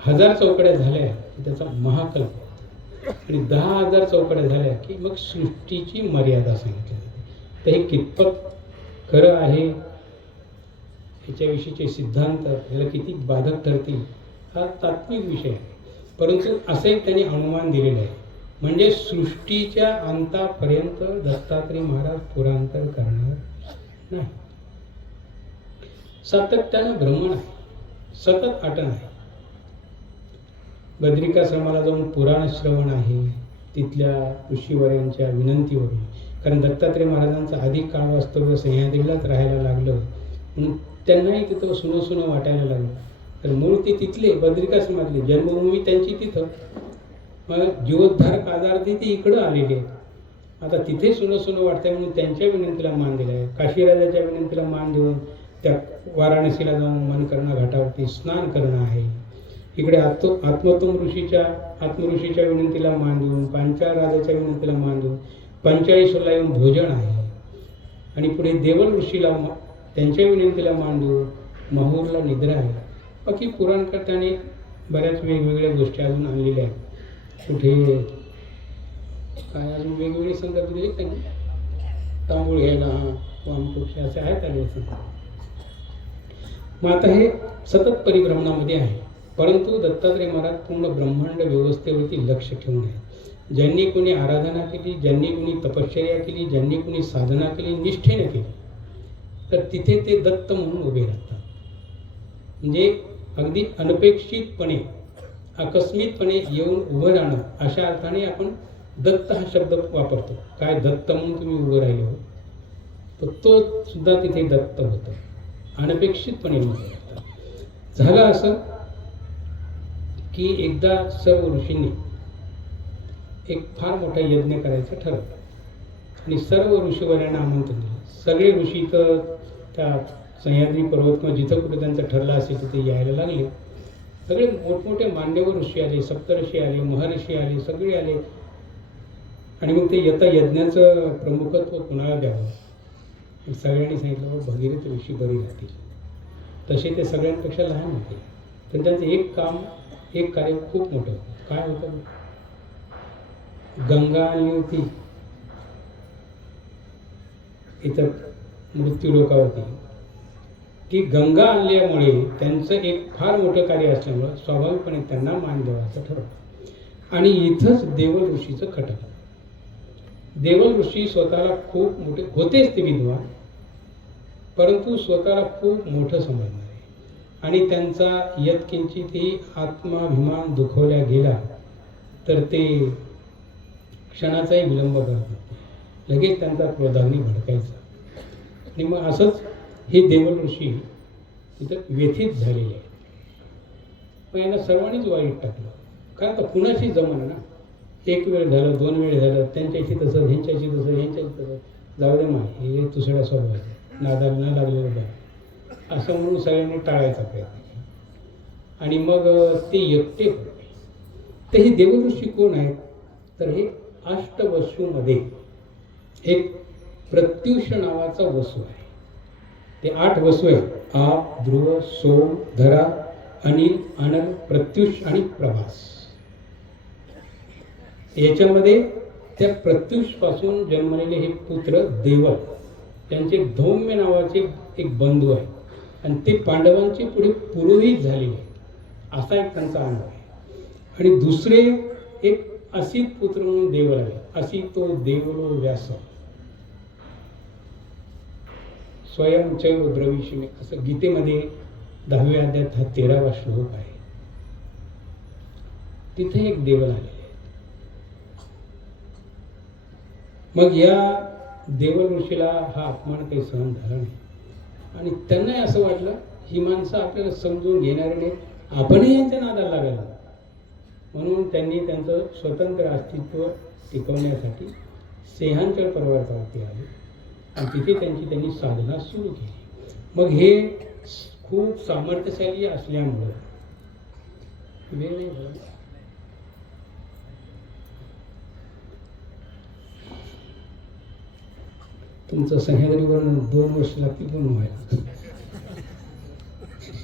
1000 चौकड्या झाल्या की त्याचा महाकल्प होतो, आणि 10,000 चौकड्या झाल्या की मग सृष्टीची मर्यादा सांगितली जाते. तर हे कितपत खरं आहे, ह्याच्याविषयीचे सिद्धांत याला किती बाधक ठरतील हा तात्विक विषय आहे. परंतु असे त्यांनी अनुमान दिलेले आहे, म्हणजे सृष्टीच्या अंतापर्यंत दत्तात्रय महाराज पुरांतर करणार नाही. सातत्यानं भ्रमण आहे, सतत आटन आहे. बद्रिकाश्रमाला जाऊन पुराण श्रवण आहे, तिथल्या ऋषीवर्यांच्या विनंतीवरून. कारण दत्तात्रय महाराजांचं अधिक काळ वास्तव्य सह्याद्रीलाच राहायला लागलं, म्हणून त्यांनाही तिथं सुनं वाटायला लागलं. तर मूळ ते तिथले बद्रिकाश्रमातले, जन्मभूमी त्यांची तिथं, मग जीवोद्धारक आजारती ते इकडं आलेले आहेत. आता तिथे सुनं वाटतंय म्हणून त्यांच्या विनंतीला मान दिला आहे. काशीराजाच्या विनंतीला मान देऊन त्या वाराणसीला जाऊन मनकर्णा घाटावरती स्नान करणं आहे. इकडे आत्मऋषीच्या विनंतीला मान देऊन, पांचाळ राजाच्या विनंतीला मान देऊन पंचाळीसला येऊन भोजन आहे. आणि पुढे देवल ऋषीला त्यांच्या विनंतीला मान देऊन माहूरला निद्रा आहे. बाकी पुराणकर्त्याने बऱ्याच वेगवेगळ्या गोष्टी अजून आणलेल्या आहेत. कुठे काय अजून वेगवेगळे संदर्भ दिले त्यांनी, तांबूळ घ्यायला वामकुक्ष असे आहेत आले संदर्भ. मग आता हे सतत परिभ्रमणामध्ये आहे. परंतु दत्तात्रय महाराज पूर्ण ब्रह्मांड व्यवस्थेवरती लक्ष ठेवून आहे. ज्यांनी कोणी आराधना केली, ज्यांनी कोणी तपश्चर्या केली, ज्यांनी कोणी साधना केली, निष्ठेने केली, तर तिथे ते दत्त म्हणून उभे राहतात. म्हणजे अगदी अनपेक्षितपणे, आकस्मितपणे येऊन उभं राहणं, अशा अर्थाने आपण दत्त हा शब्द वापरतो. काय दत्त म्हणून तुम्ही उभं राहिले हो, तर तो सुद्धा तिथे दत्त होतं, अनपेक्षितपणे उभे राहतात. झालं असं की एकदा सर्व ऋषींनी एक फार मोठा यज्ञ करायचं ठरवलं आणि सर्व ऋषीवर्यांना आमंत्रण दिलं. सगळे ऋषी तर त्या सह्याद्री पर्वत किंवा जिथं कुठे त्यांचं ठरलं असेल तिथे यायला लागले. सगळे मोठमोठे मान्यवर ऋषी आले, सप्तऋषी आले, महर्षी आले, सगळे आले. आणि मग ते यज्ञाचं प्रमुखत्व कुणाला द्यावं, सगळ्यांनी सांगितलं भगीरथ ऋषी बरी राहतील. तसे ते सगळ्यांपेक्षा लहान होते, पण त्यांचं एक कार्य खूप मोठं होतं. काय होतं? गंगा आणली होती इथं मृत्यू लोकावरती. ती गंगा आणल्यामुळे त्यांचं एक फार मोठं कार्य असल्यामुळं स्वाभाविकपणे त्यांना मान द्यावा असं ठरवलं. आणि इथंच देवल ऋषीचं खटकलं. देवल ऋषी स्वतःला खूप मोठे होतेच, ते विद्वान, परंतु स्वतःला खूप मोठं समजणारे. आणि त्यांचा यत्किंचितही आत्माभिमान दुखवल्या गेला तर ते क्षणाचाही विलंब करत नव्हते, लगेच त्यांचा क्रोधाग्नी भडकायचा. आणि मग असंच हे देवल ऋषी तिथं व्यथित झालेले आहेत. मग यांना सर्वांनीच वाईट टाकलं, कारण आता कुणाशी जमणं ना. एक वेळ झालं, 2 वेळ झालं, त्यांच्याशी तसं, ह्यांच्याशी तसं, ह्यांच्याशी तसं, जाऊ दे मा हे दुसऱ्या स्वभावाचं, नादाला न लागलेलं बरं, असं म्हणून सगळ्यांनी टाळायचा प्रयत्न केला. आणि मग ते एकटे होते. तर हे देवल ऋषी कोण आहेत? तर हे अष्टवसूमध्ये एक प्रत्युष नावाचा वसू आहे. ते 8 वसू आहेत: आप, ध्रुव, सोम, धरा, अनिल, अनल, प्रत्युष आणि प्रभास. याच्यामध्ये त्या प्रत्युष पासून जन्मलेले हे पुत्र देवल, त्यांचे धौम्य नावाचे एक बंधू आहे आणि ते पांडवांचे पुढे पुरोहित झालेले, असा एक त्यांचा अनुभव आहे. आणि दुसरे एक असित पुत्र म्हणून देवल आहे. असितो देवलो व्यास स्वयं चैव ब्रवीषिमे, असं गीतेमध्ये 10व्या अध्यायात हा 13वा श्लोक आहे. तिथे एक देवल आलेले. मग या देवल ऋषीला हा अपमान काही सहन झाला नाही आणि त्यांनाही असं वाटलं ही माणसं आपल्याला समजून घेणारे नाहीत, आपणही यांच्या नादाला लागायला. म्हणून त्यांनी त्यांचं स्वतंत्र अस्तित्व टिकवण्यासाठी सेहांचळ पर्वतावरती आले आणि तिथे त्यांनी साधना सुरू केली. मग हे खूप सामर्थ्यशाली असल्यामुळं वेळ नाही झाला. तुमचं सह्याद्रीवरून 2 वर्ष लागतील पूर्ण व्हायला.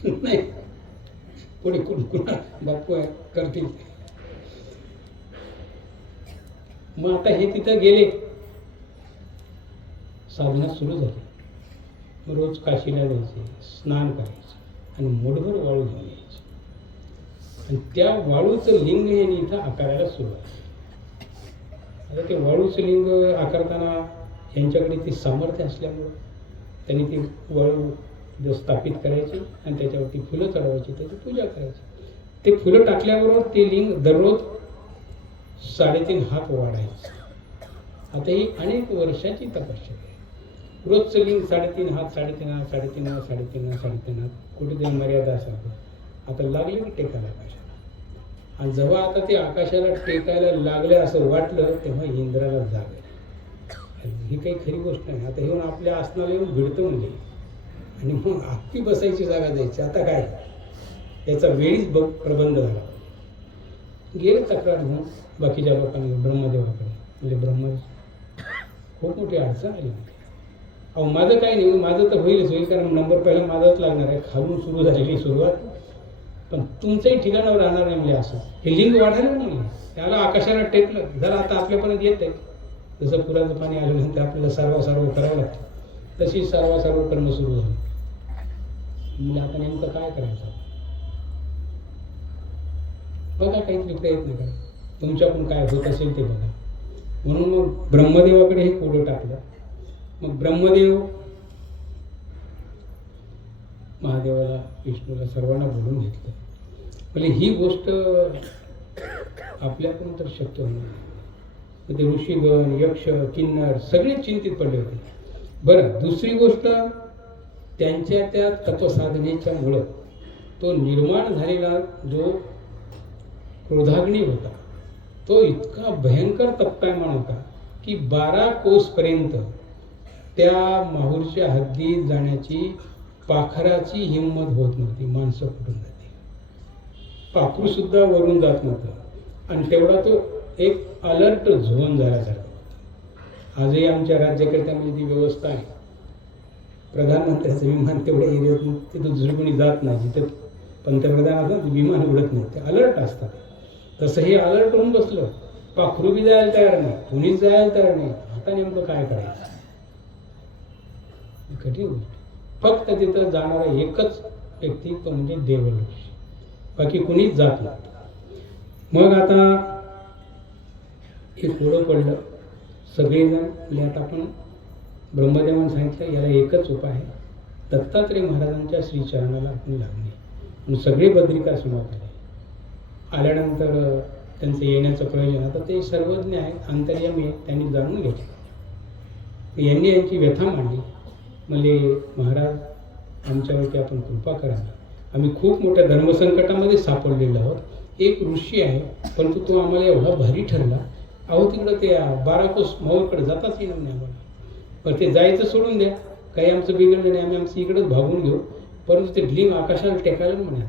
नाही, पुढे कुणकुणा बापू आहे करतील. मग आता हे तिथं गेले, साधना सुरू झाली. रोज काशीला जायचे, स्नान करायचे आणि मोठभर वाळू घेऊन यायचे. आणि त्या वाळूचं लिंग यांनी इथं आकारायला सुरुवात. आता ते वाळूचं लिंग आकारताना यांच्याकडे ती सामर्थ्य असल्यामुळं त्यांनी ती वाळू स्थापित करायची आणि त्याच्यावरती फुलं चढवायची, त्याची पूजा करायची. ते फुलं टाकल्याबरोबर ते लिंग दररोज 3.5 हात वाढायचं. आता ही अनेक वर्षाची तपस्या आहे. रोजचं लिंग 3.5 हात, 3.5 हात, 3.5 हात, 3.5 हात, 3.5 हात, कुठेतरी मर्यादा असावी. आता लागले की टेकायला आकाशाला. आणि जेव्हा आता ते आकाशाला टेकायला लागले असं वाटलं तेव्हा इंद्राला जाग आली. ही काही खरी गोष्ट नाही. आता येऊन आपल्या आसनाला येऊन भिडतं म्हणजे आणि मग आपली बसायची जागा द्यायची. आता काय याचा वेळीच प्रबंध झाला. गेले तक्रार घेऊन बाकीच्या लोकांनी ब्रह्मदेवाकडे. म्हणजे ब्रह्म खूप मोठी अडचण आली. अहो माझं काय नाही, माझं तर होईलच होईल, कारण नंबर पहिला माझाच लागणार आहे. खालून सुरू झालेली सुरुवात, पण तुमचंही ठिकाणावर राहणार नाही. म्हणजे असं हे लिंग वाढायला नाही, त्याला आकाशाला टेकलं जर आता आपल्यापर्यंत येत आहे. जसं पुराचं पाणी आल्यानंतर आपल्याला सारवा करावं लागतं, तशी सारवा करणं सुरू झालं. म्हणजे आता नेमकं काय करायचं बघा, काहीतरी प्रयत्न करा, तुमच्याकडून काय होत असेल ते बघा. म्हणून मग ब्रह्मदेवाकडे हे कोडं टाकलं. मग ब्रह्मदेव महादेवाला, विष्णूला, सर्वांना बोलून घेतलं. म्हणजे ही गोष्ट आपल्याकडून तर शक्य होणार नाही. ते ऋषीगण, यक्ष, किन्नर सगळे चिंतित पडले होते. बरं, दुसरी गोष्ट, त्यांच्या त्या तत्वसाधनेच्या मुळे तो निर्माण झालेला जो क्रोधाग्नी होता तो इतका भयंकर तप्तायमान होता की 12 कोसपर्यंत त्या माहूरच्या हद्दीत जाण्याची पाखराची हिंमत होत नव्हती. माणसं कुठून जाते, पाखरू सुद्धा वरून जात नव्हतं. आणि तेवढा तो एक अलर्ट झोन झाल्यासारखा. आजही आमच्या राज्यकर्त्यामध्ये ती व्यवस्था आहे. प्रधानमंत्र्याचं विमान तेवढ्या एरियातून तिथं दुसरी कोणी जात नाही. जिथं पंतप्रधान असतात विमान उडत नाही, ते अलर्ट असतात. तसं हे अलर्ट होऊन बसलं, पाखरू बी जायला तयार नाही, कुणीच जायला तयार नाही. आता नेमकं काय करायचं, कठीण गोष्ट. फक्त तिथं जाणारा एकच व्यक्ती तो म्हणजे देवऋषी, बाकी कुणीच जात नाही. मग आता हे कोडं पडलं. सगळेजण म्हणजे आता आपण ब्रह्मदेवाने सांगितलं याला एकच उपाय आहे, दत्तात्रय महाराजांच्या श्रीचरणाला आपण लागणे. म्हणून सगळे बद्रिकाश्रमात आले. आल्यानंतर त्यांचं येण्याचं प्रयोजन, आता ते सर्वज्ञ आहेत, अंतर्यामी आहेत, त्यांनी जाणून घेतलं. यांनी यांची व्यथा मांडली. म्हणजे महाराज आमच्यावरती आपण कृपा करा, आम्ही खूप मोठ्या धर्मसंकटामध्ये सापडलेलो आहोत. एक ऋषी आहे परंतु तो आम्हाला एवढा भारी ठरला. अहो तिकडं ते 12 कोस माहूरकडे जाताच येणार नाही आम्हाला. पण ते जायचं सोडून द्या, काही आमचं बिघडलं नाही, आम्ही आमचं इकडेच भागून घेऊ. परंतु ते लिंग आकाशाला टेकायला म्हणे.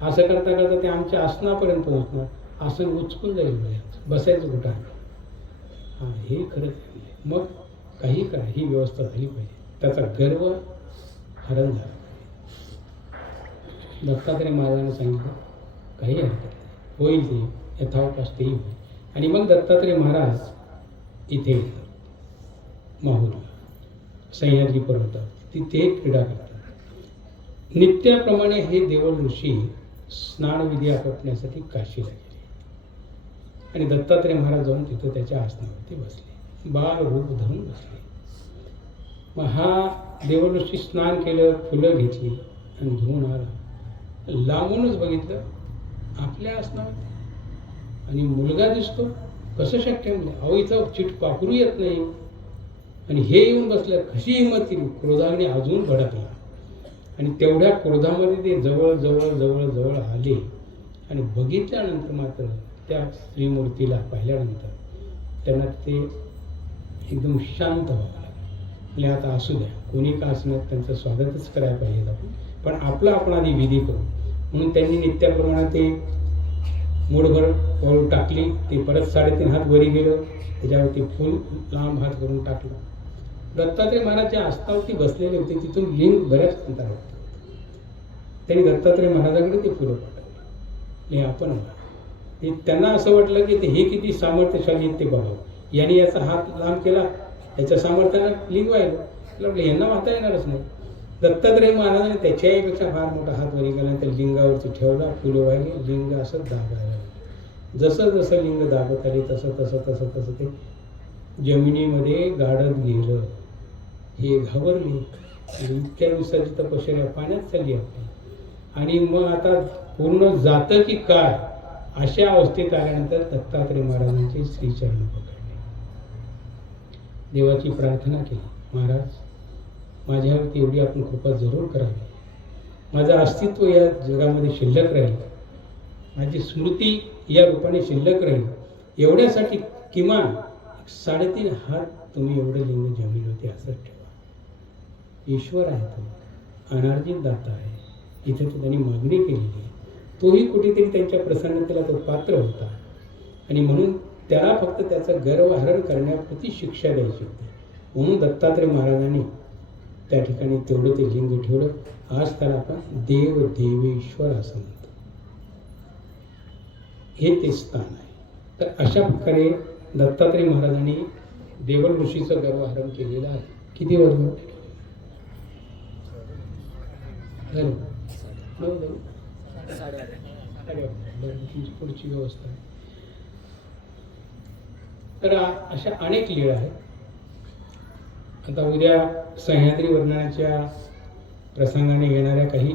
असं करता करता ते आमच्या आसनापर्यंत पोहोचणार. आसन उचकून जाईल, बसायचं कुठं. हां, हे खरंच. मग काही करा, ही व्यवस्था झाली पाहिजे. त्याचा गर्व हरण झाला. दत्तात्रय महाराजांनी सांगितलं काही हरकत नाही, होईल ते यथावकाश तेही होईल. आणि मग दत्तात्रय महाराज इथे येतात माहूरला, सह्याद्री पर्वतावर. तिथे क्रीडा करतात. नित्याप्रमाणे हे देवल ऋषी स्नानविधी आटोपण्यासाठी काशीला गेले. आणि दत्तात्रय महाराज जाऊन तिथं त्याच्या आसनावरती बसले, बाळ रूप धरून बसले. मग हा देवल ऋषी स्नान केलं, फुलं घेतली आणि घेऊन आला. लांबूनच बघितलं आपल्या आसनावरती आणि मुलगा दिसतो. कसं शक्य म्हणजे, अहो इथं पाखरू येत नाही आणि हे येऊन बसलं, कशी हिंमत केली. क्रोधाने अजून भडकला आणि तेवढ्या क्रोधामध्ये ते जवळ जवळ जवळ जवळ आले. आणि बघितल्यानंतर मात्र त्या श्रीमूर्तीला पाहिल्यानंतर त्यांना ते एकदम शांत व्हावं लागलं. म्हणजे आता असू द्या, कोणी का असणार, त्यांचं स्वागतच करायला पाहिजे आपण, पण आपण आधी विधी करू. म्हणून त्यांनी नित्याप्रमाणे ते मूठभर वाळू टाकली. ते परत 3.5 हात वरी गेलं, त्याच्यावरती फुल लांब हात करून टाकलं. दत्तात्रय महाराज ज्या आसनावरती बसलेले होते तिथून लिंग बऱ्याच अंतरावर. त्यांनी दत्तात्रय महाराजांकडे ते फुलं पाठवले. हे आपण त्यांना असं वाटलं की हे किती सामर्थ्यशाली आहेत ते बघावं. यांनी याचा हात लांब केला, याच्या सामर्थ्यानं लिंग वाहिलं. म्हटलं यांना वाहता येणारच नाही. दत्तात्रय महाराजांनी त्याच्याहीपेक्षा फार मोठा हात वरी केला, त्या लिंगावरती ठेवला, फुलं वाहिली, लिंग असं दाबायला. जसं जसं लिंग दाबत आले तसं तसं तसं तसं ते जमिनीमध्ये गाडत गेलं. हे घाबरले. इतक्या दिवसाची तपश्चर्या पाण्यात चालली आपली, आणि मग आता पूर्ण जातं की काय अशा अवस्थेत आल्यानंतर दत्तात्रय महाराजांचे श्रीचरण पकडले, देवाची प्रार्थना केली, महाराज माझ्यावरती एवढी आपण कृपा जरूर करावी. माझं अस्तित्व या जगामध्ये शिल्लक राहील, माझी स्मृती या रूपाने शिल्लक राहील, एवढ्यासाठी किमान 3.5 हात तुम्ही एवढं लिंग जमिनीवरती असं ठेवा. ईश्वर आहे, तो अनार्जित दाता आहे. इथे तो त्यांनी मागणी केलेली आहे. तोही कुठेतरी त्यांच्या प्रसन्नतेला तो पात्र होता, आणि म्हणून त्याला फक्त त्याचं गर्वहरण करण्यापुरती शिक्षा द्यायची होती. म्हणून दत्तात्रय महाराजांनी त्या ठिकाणी तेवढं ते लिंग ठेवलं. आज त्याला आपण देव देवेश्वर असं म्हणतो. हे ते स्थान आहे. तर अशा प्रकारे दत्तात्रय महाराजांनी देवल ऋषीचं गर्वहरण केलेलं आहे. किती वाजलं? पुढची व्यवस्था आहे. तर अशा अनेक लीळा आहेत. आता उद्या सह्याद्री वर्णनाच्या प्रसंगाने येणाऱ्या काही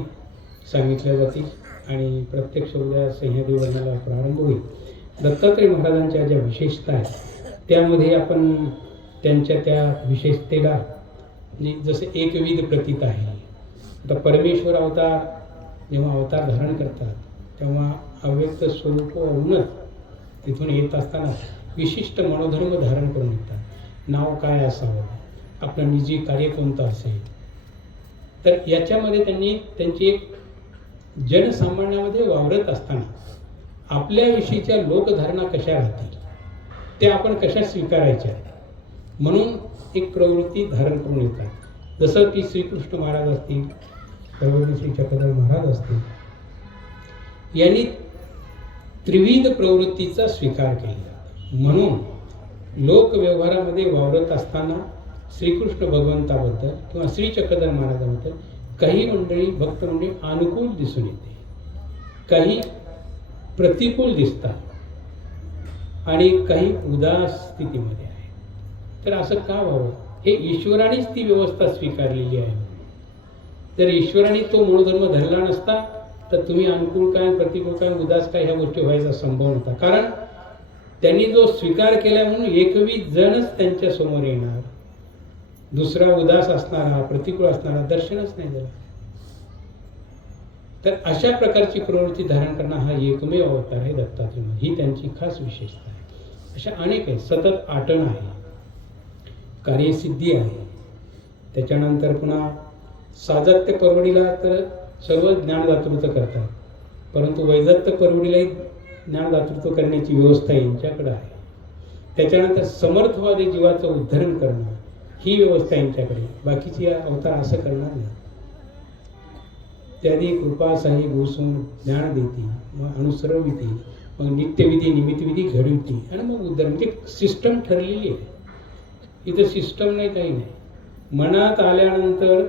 सांगितल्या जातील, आणि प्रत्यक्ष उद्या सह्याद्री वर्णनाला प्रारंभ होईल. दत्तात्रय महाराजांच्या ज्या विशेषता आहेत त्यामध्ये आपण त्यांच्या त्या विशेषतेला जसे एकविध प्रतीत आहे. आता परमेश्वर अवतार जेव्हा अवतार धारण करतात तेव्हा अव्यक्त स्वरूपावरूनच तिथून येत असताना विशिष्ट मनोधर्म धारण करून येतात. नाव काय असावं, आपलं निजी कार्य कोणतं असेल, तर याच्यामध्ये त्यांनी त्यांची एक जनसामान्यामध्ये वावरत असताना आपल्याविषयीच्या लोकधारणा कशा राहतील, त्या आपण कशा स्वीकारायच्या, म्हणून एक प्रवृत्ती धारण करून येतात. जसं की श्रीकृष्ण महाराज असतील, सर्वज्ञ श्री चक्रधर महाराज असतील, यांनी त्रिविध प्रवृत्तीचा स्वीकार केला. म्हणून लोकव्यवहारामध्ये वावरत असताना श्रीकृष्ण भगवंताबद्दल किंवा श्री चक्रधर महाराजांबद्दल काही मंडळी भक्त मंडळी अनुकूल दिसून येते, काही प्रतिकूल दिसतात, आणि काही उदास स्थितीमध्ये आहे. तर असं का व्हावं? हे ईश्वरानेच ती व्यवस्था स्वीकारलेली आहे. जर ईश्वराने तो मूळधर्म धरला नसता तर तुम्ही अनुकूल काय, प्रतिकूल काय, उदास काय ह्या गोष्टी व्हायचा संभव नव्हता. कारण त्यांनी जो स्वीकार केला म्हणून एकवीस जणच त्यांच्या समोर येणार, दुसरा उदास असणारा, प्रतिकूल असणारा दर्शनच नाही दिला. तर अशा प्रकारची प्रवृत्ती धारण करणं हा एकमेव अवतार आहे दत्तात्रय. ही त्यांची खास विशेषता आहे. अशा अनेक आहे. सतत आटण आहे, कार्यसिद्धी आहे. त्याच्यानंतर पुन्हा साजत्य परवडीला तर सर्व ज्ञानदातृत्व करतात, परंतु वैजत्य परवडीलाही ज्ञानदातृत्व करण्याची व्यवस्था यांच्याकडे आहे. त्याच्यानंतर समर्थवादी जीवाचं उद्धरण करणं ही व्यवस्था यांच्याकडे. बाकीची अवतार असं करणार नाही. त्यादी कृपा साही घोसून ज्ञान देती, मग अनुसरविती, मग नित्यविधी निमित्तविधी घडविती, आणि मग उद्धरण. म्हणजे सिस्टम ठरलेली आहे. इथं सिस्टम नाही, काही नाही. मनात आल्यानंतर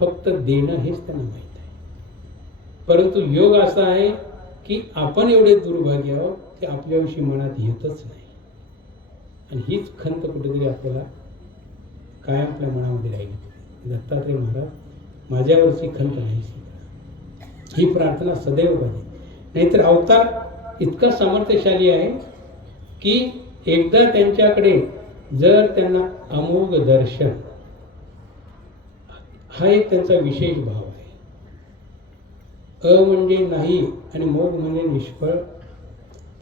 फक्त देणं हेच त्यांना माहीत आहे. परंतु योग असा आहे की आपण एवढे दुर्भाग्य आहोत की आपल्याविषयी मनात येतच नाही, आणि हीच खंत कुठेतरी आपल्याला कायम आपल्या मनामध्ये राहिली. दत्तात्रय महाराज, माझ्यावरची खंत नाही, ही प्रार्थना सदैव पाहिजे. नाहीतर अवतार इतका सामर्थ्यशाली आहे की एकदा त्यांच्याकडे जर त्यांना अमोघ दर्शन, हा एक त्यांचा विशेष भाव आहे. अ म्हणजे नाही आणि मोघ म्हणजे निष्फळ.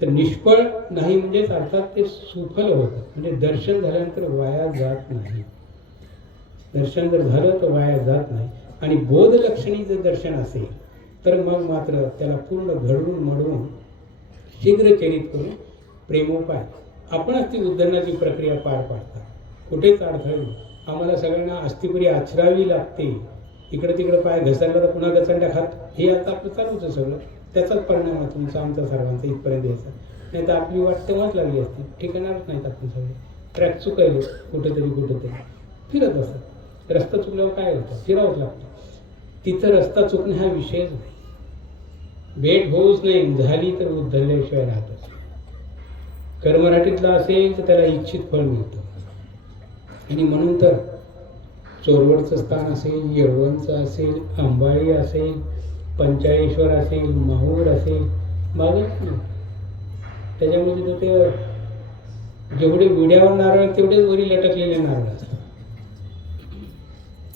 तर निष्फळ नाही म्हणजेच अर्थात ते सुफल होतं, म्हणजे दर्शन झाल्यानंतर वाया जात नाही. दर्शन जर झालं तर वाया जात नाही. आणि बोधलक्षणी जर दर्शन असेल तर मग मात्र त्याला पूर्ण घडवून मडवून शीघ्रचरित करून प्रेमोपाय आपणच ती उद्धरणाची प्रक्रिया पार पाडतात. कुठेच अडथळे. आम्हाला सगळ्यांना अस्थिपुरी आचरावी लागते इकडे तिकडे पाय घसरला तर पुन्हा घसरल्या खात, हे आता आपलं चालूच आहे सगळं. त्याचाच परिणाम आहे तुमचा आमचा सर्वांचा इथपर्यंत यायचा. नाही तर आपली वाट तेव्हाच लागली असती, ठिकाणारच नाहीत आपण सगळे. ट्रॅक चुकायले कुठेतरी फिरत असत. रस्ता चुकल्यावर काय होतं, फिरावंच लागतं. तिथं रस्ता चुकणे हा विषयच नाही. भेट होऊच नाही, झाली तर उद्धरल्याशिवाय राहतच. कर्मराटीतला असेल तर त्याला इच्छित फळ मिळतं. आणि म्हणून तर चोरवडचं स्थान असेल, येळवणचं असेल, अंबाळी असेल, पंचाळेश्वर असेल, माहूर असेल, मागत नाही. त्याच्यामुळे तिथं ते जेवढे विड्यावर नारळ तेवढेच वरी लटकलेले नारळ असतात.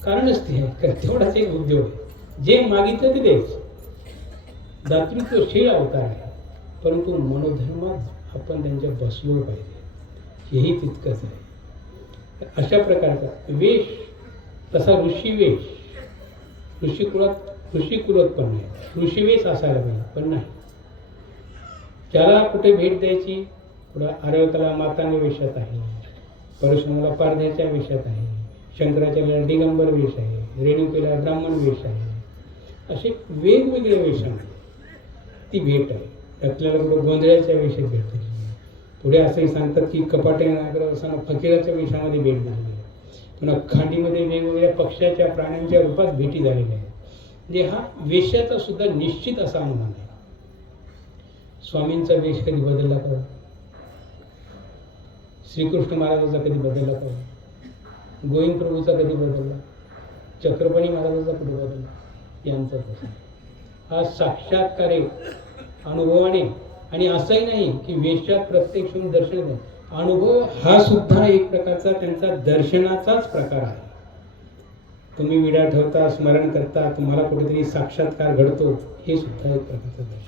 कारणच ते आहे, तेवढाच एक उद्योग आहे. जे मागितलं ते द्यायचं. दातृत्वशील अवतार आहे, परंतु मनोधर्मात आपण त्यांच्या बसलो पाहिजे, हेही तितकंच आहे. अशा प्रकारचा वेश, तसा ऋषीवेश, ऋषिकुलत पण नाही, ऋषीवेश असायला पाहिजे, पण नाही. त्याला कुठे भेट द्यायची, कुठं आरवताला माताने वेशात आहे, परशुरामाला पारध्याच्या वेशात आहे, शंकराचार्याला दिगंबर वेश आहे, रेणुकेला ब्राह्मण वेश आहे. असे वेगवेगळे वेशांमध्ये ती भेट आहे. आपल्याला कुठं गोंधळ्याच्या वेशात भेट दिली. पुढे असंही सांगतात की कपाटे नागरासांना फकीराच्या वेशामध्ये भेट दिली आहे. पुन्हा खांडीमध्ये वेगवेगळ्या पक्ष्याच्या प्राण्यांच्या रूपात भेटी झालेल्या आहेत. म्हणजे हा वेशाचा सुद्धा निश्चित असा अनुमान आहे. स्वामींचा वेश कधी बदलला का? श्रीकृष्ण महाराजांचा कधी बदलला का? गोविंद प्रभूचा कधी बदलला? चक्रपाणी महाराजांचा कधी बदलला? यांचा तसा हा साक्षात्कारे अनुभवाने. आणि असंही नाही की वेशात प्रत्यक्ष दर्शन आहे, अनुभव हा सुद्धा एक प्रकारचा त्यांचा दर्शनाचाच प्रकार आहे. तुम्ही विडा ठेवता, स्मरण करता, तुम्हाला कुठेतरी साक्षात्कार घडतो, हे सुद्धा एक प्रकारचं दर्शन आहे.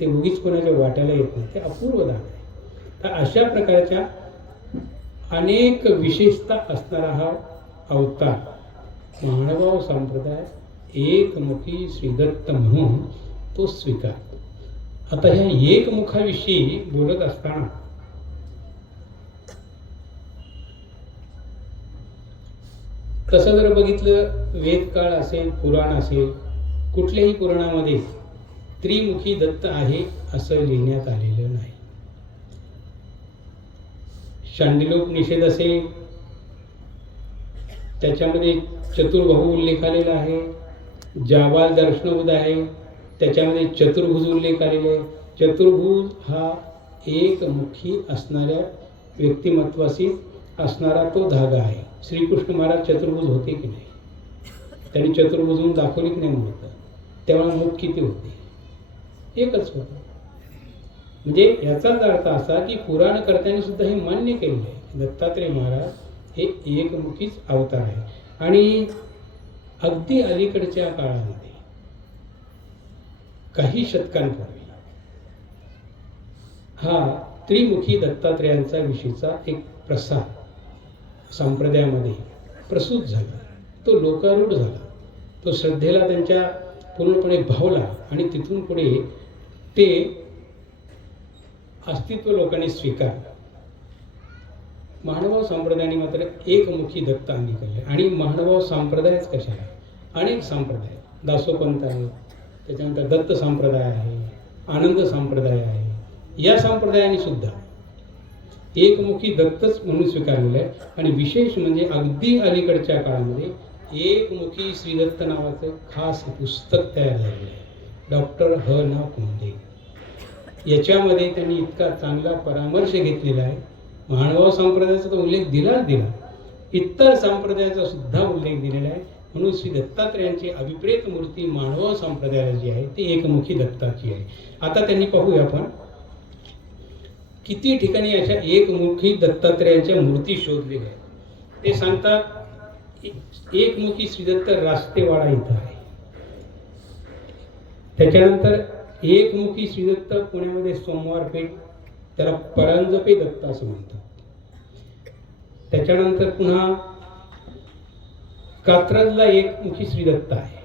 ते उगीच कोणाच्या वाट्याला येत नाही, ते अपूर्व दान आहे. तर अशा प्रकारच्या अनेक विशेषता असणारा हा अवतार महानुभाव संप्रदाय एकमुखी श्रीदत्त म्हणून तो स्वीकार. आता ह्या एकमुखाविषयी बोलत असताना तसं जर बघितलं, वेदकाळ असेल, पुराण असेल, कुठल्याही पुराणामध्ये त्रिमुखी दत्त आहे असं लिहिण्यात आलेलं नाही. शांडिल्योपनिषद असेल, त्याच्यामध्ये चतुर्बाहू उल्लेख आलेला आहे. जाबाल दर्शनबुध आहे, त्याच्यामध्ये चतुर्भुज उल्लेख आलेले आहे. चतुर्भुज हा एकमुखी असणाऱ्या व्यक्तिमत्वाशी असणारा तो धागा आहे. श्रीकृष्ण महाराज चतुर्भुज होते की नाही? त्यांनी चतुर्भुज म्हणून दाखवली की नाही म्हणतं? तेव्हा मुख किती होते? एकच होतं. म्हणजे याचाच अर्थ असा की पुराणकर्त्यांनी सुद्धा हे मान्य केलेलं आहे, दत्तात्रेय महाराज हे एकमुखीच अवतार आहे. आणि अगदी अलीकडच्या काळामध्ये काही शतकांपूर्वी हा त्रिमुखी दत्तात्रेयांचा विषयीचा एक प्रसार संप्रदायामध्ये प्रसूत झाला, तो लोकारूढ झाला, तो श्रद्धेला त्यांच्या पूर्णपणे भावला. आणि तिथून पुढे ते अस्तित्व लोकांनी स्वीकारलं. महानुभाव संप्रदायाने मात्र एकमुखी दत्त अंगीकारले. आणि महानुभाव संप्रदायच कशाला? अनेक संप्रदाय, दासोपंत आहे, त्याच्यानंतर दत्त संप्रदाय आहे, आनंद संप्रदाय आहे. या संप्रदायाने सुद्धा एकमुखी दत्तच म्हणून स्वीकारलेलं आहे. आणि विशेष म्हणजे अगदी अलीकडच्या काळामध्ये एकमुखी श्रीदत्त नावाचं खास पुस्तक तयार झालेलं आहे, डॉक्टर ह ना कुंडे. याच्यामध्ये त्यांनी इतका चांगला परामर्श घेतलेला आहे. महानुभाव संप्रदायाचा तो उल्लेख दिलाच दिला, इतर संप्रदायाचा सुद्धा उल्लेख दिलेला आहे. म्हणून श्री दत्तात्रेयांची अभिप्रेत मूर्ती महानुभाव संप्रदायाला जी आहे ती एकमुखी दत्ताची आहे. आता त्यांनी पाहूया आपण किती ठिकाणी अशा एकमुखी दत्तात्रेयांच्या मूर्ती शोधलेल्या आहेत. ते सांगतात एकमुखी श्रीदत्त रास्तेवाडा इथं आहे. त्याच्यानंतर एकमुखी श्रीदत्त पुण्यामध्ये सोमवार पेठ, त्याला परांजपे दत्त असं म्हणतात. त्याच्यानंतर पुन्हा कात्रजला एकमुखी श्रीदत्त आहे.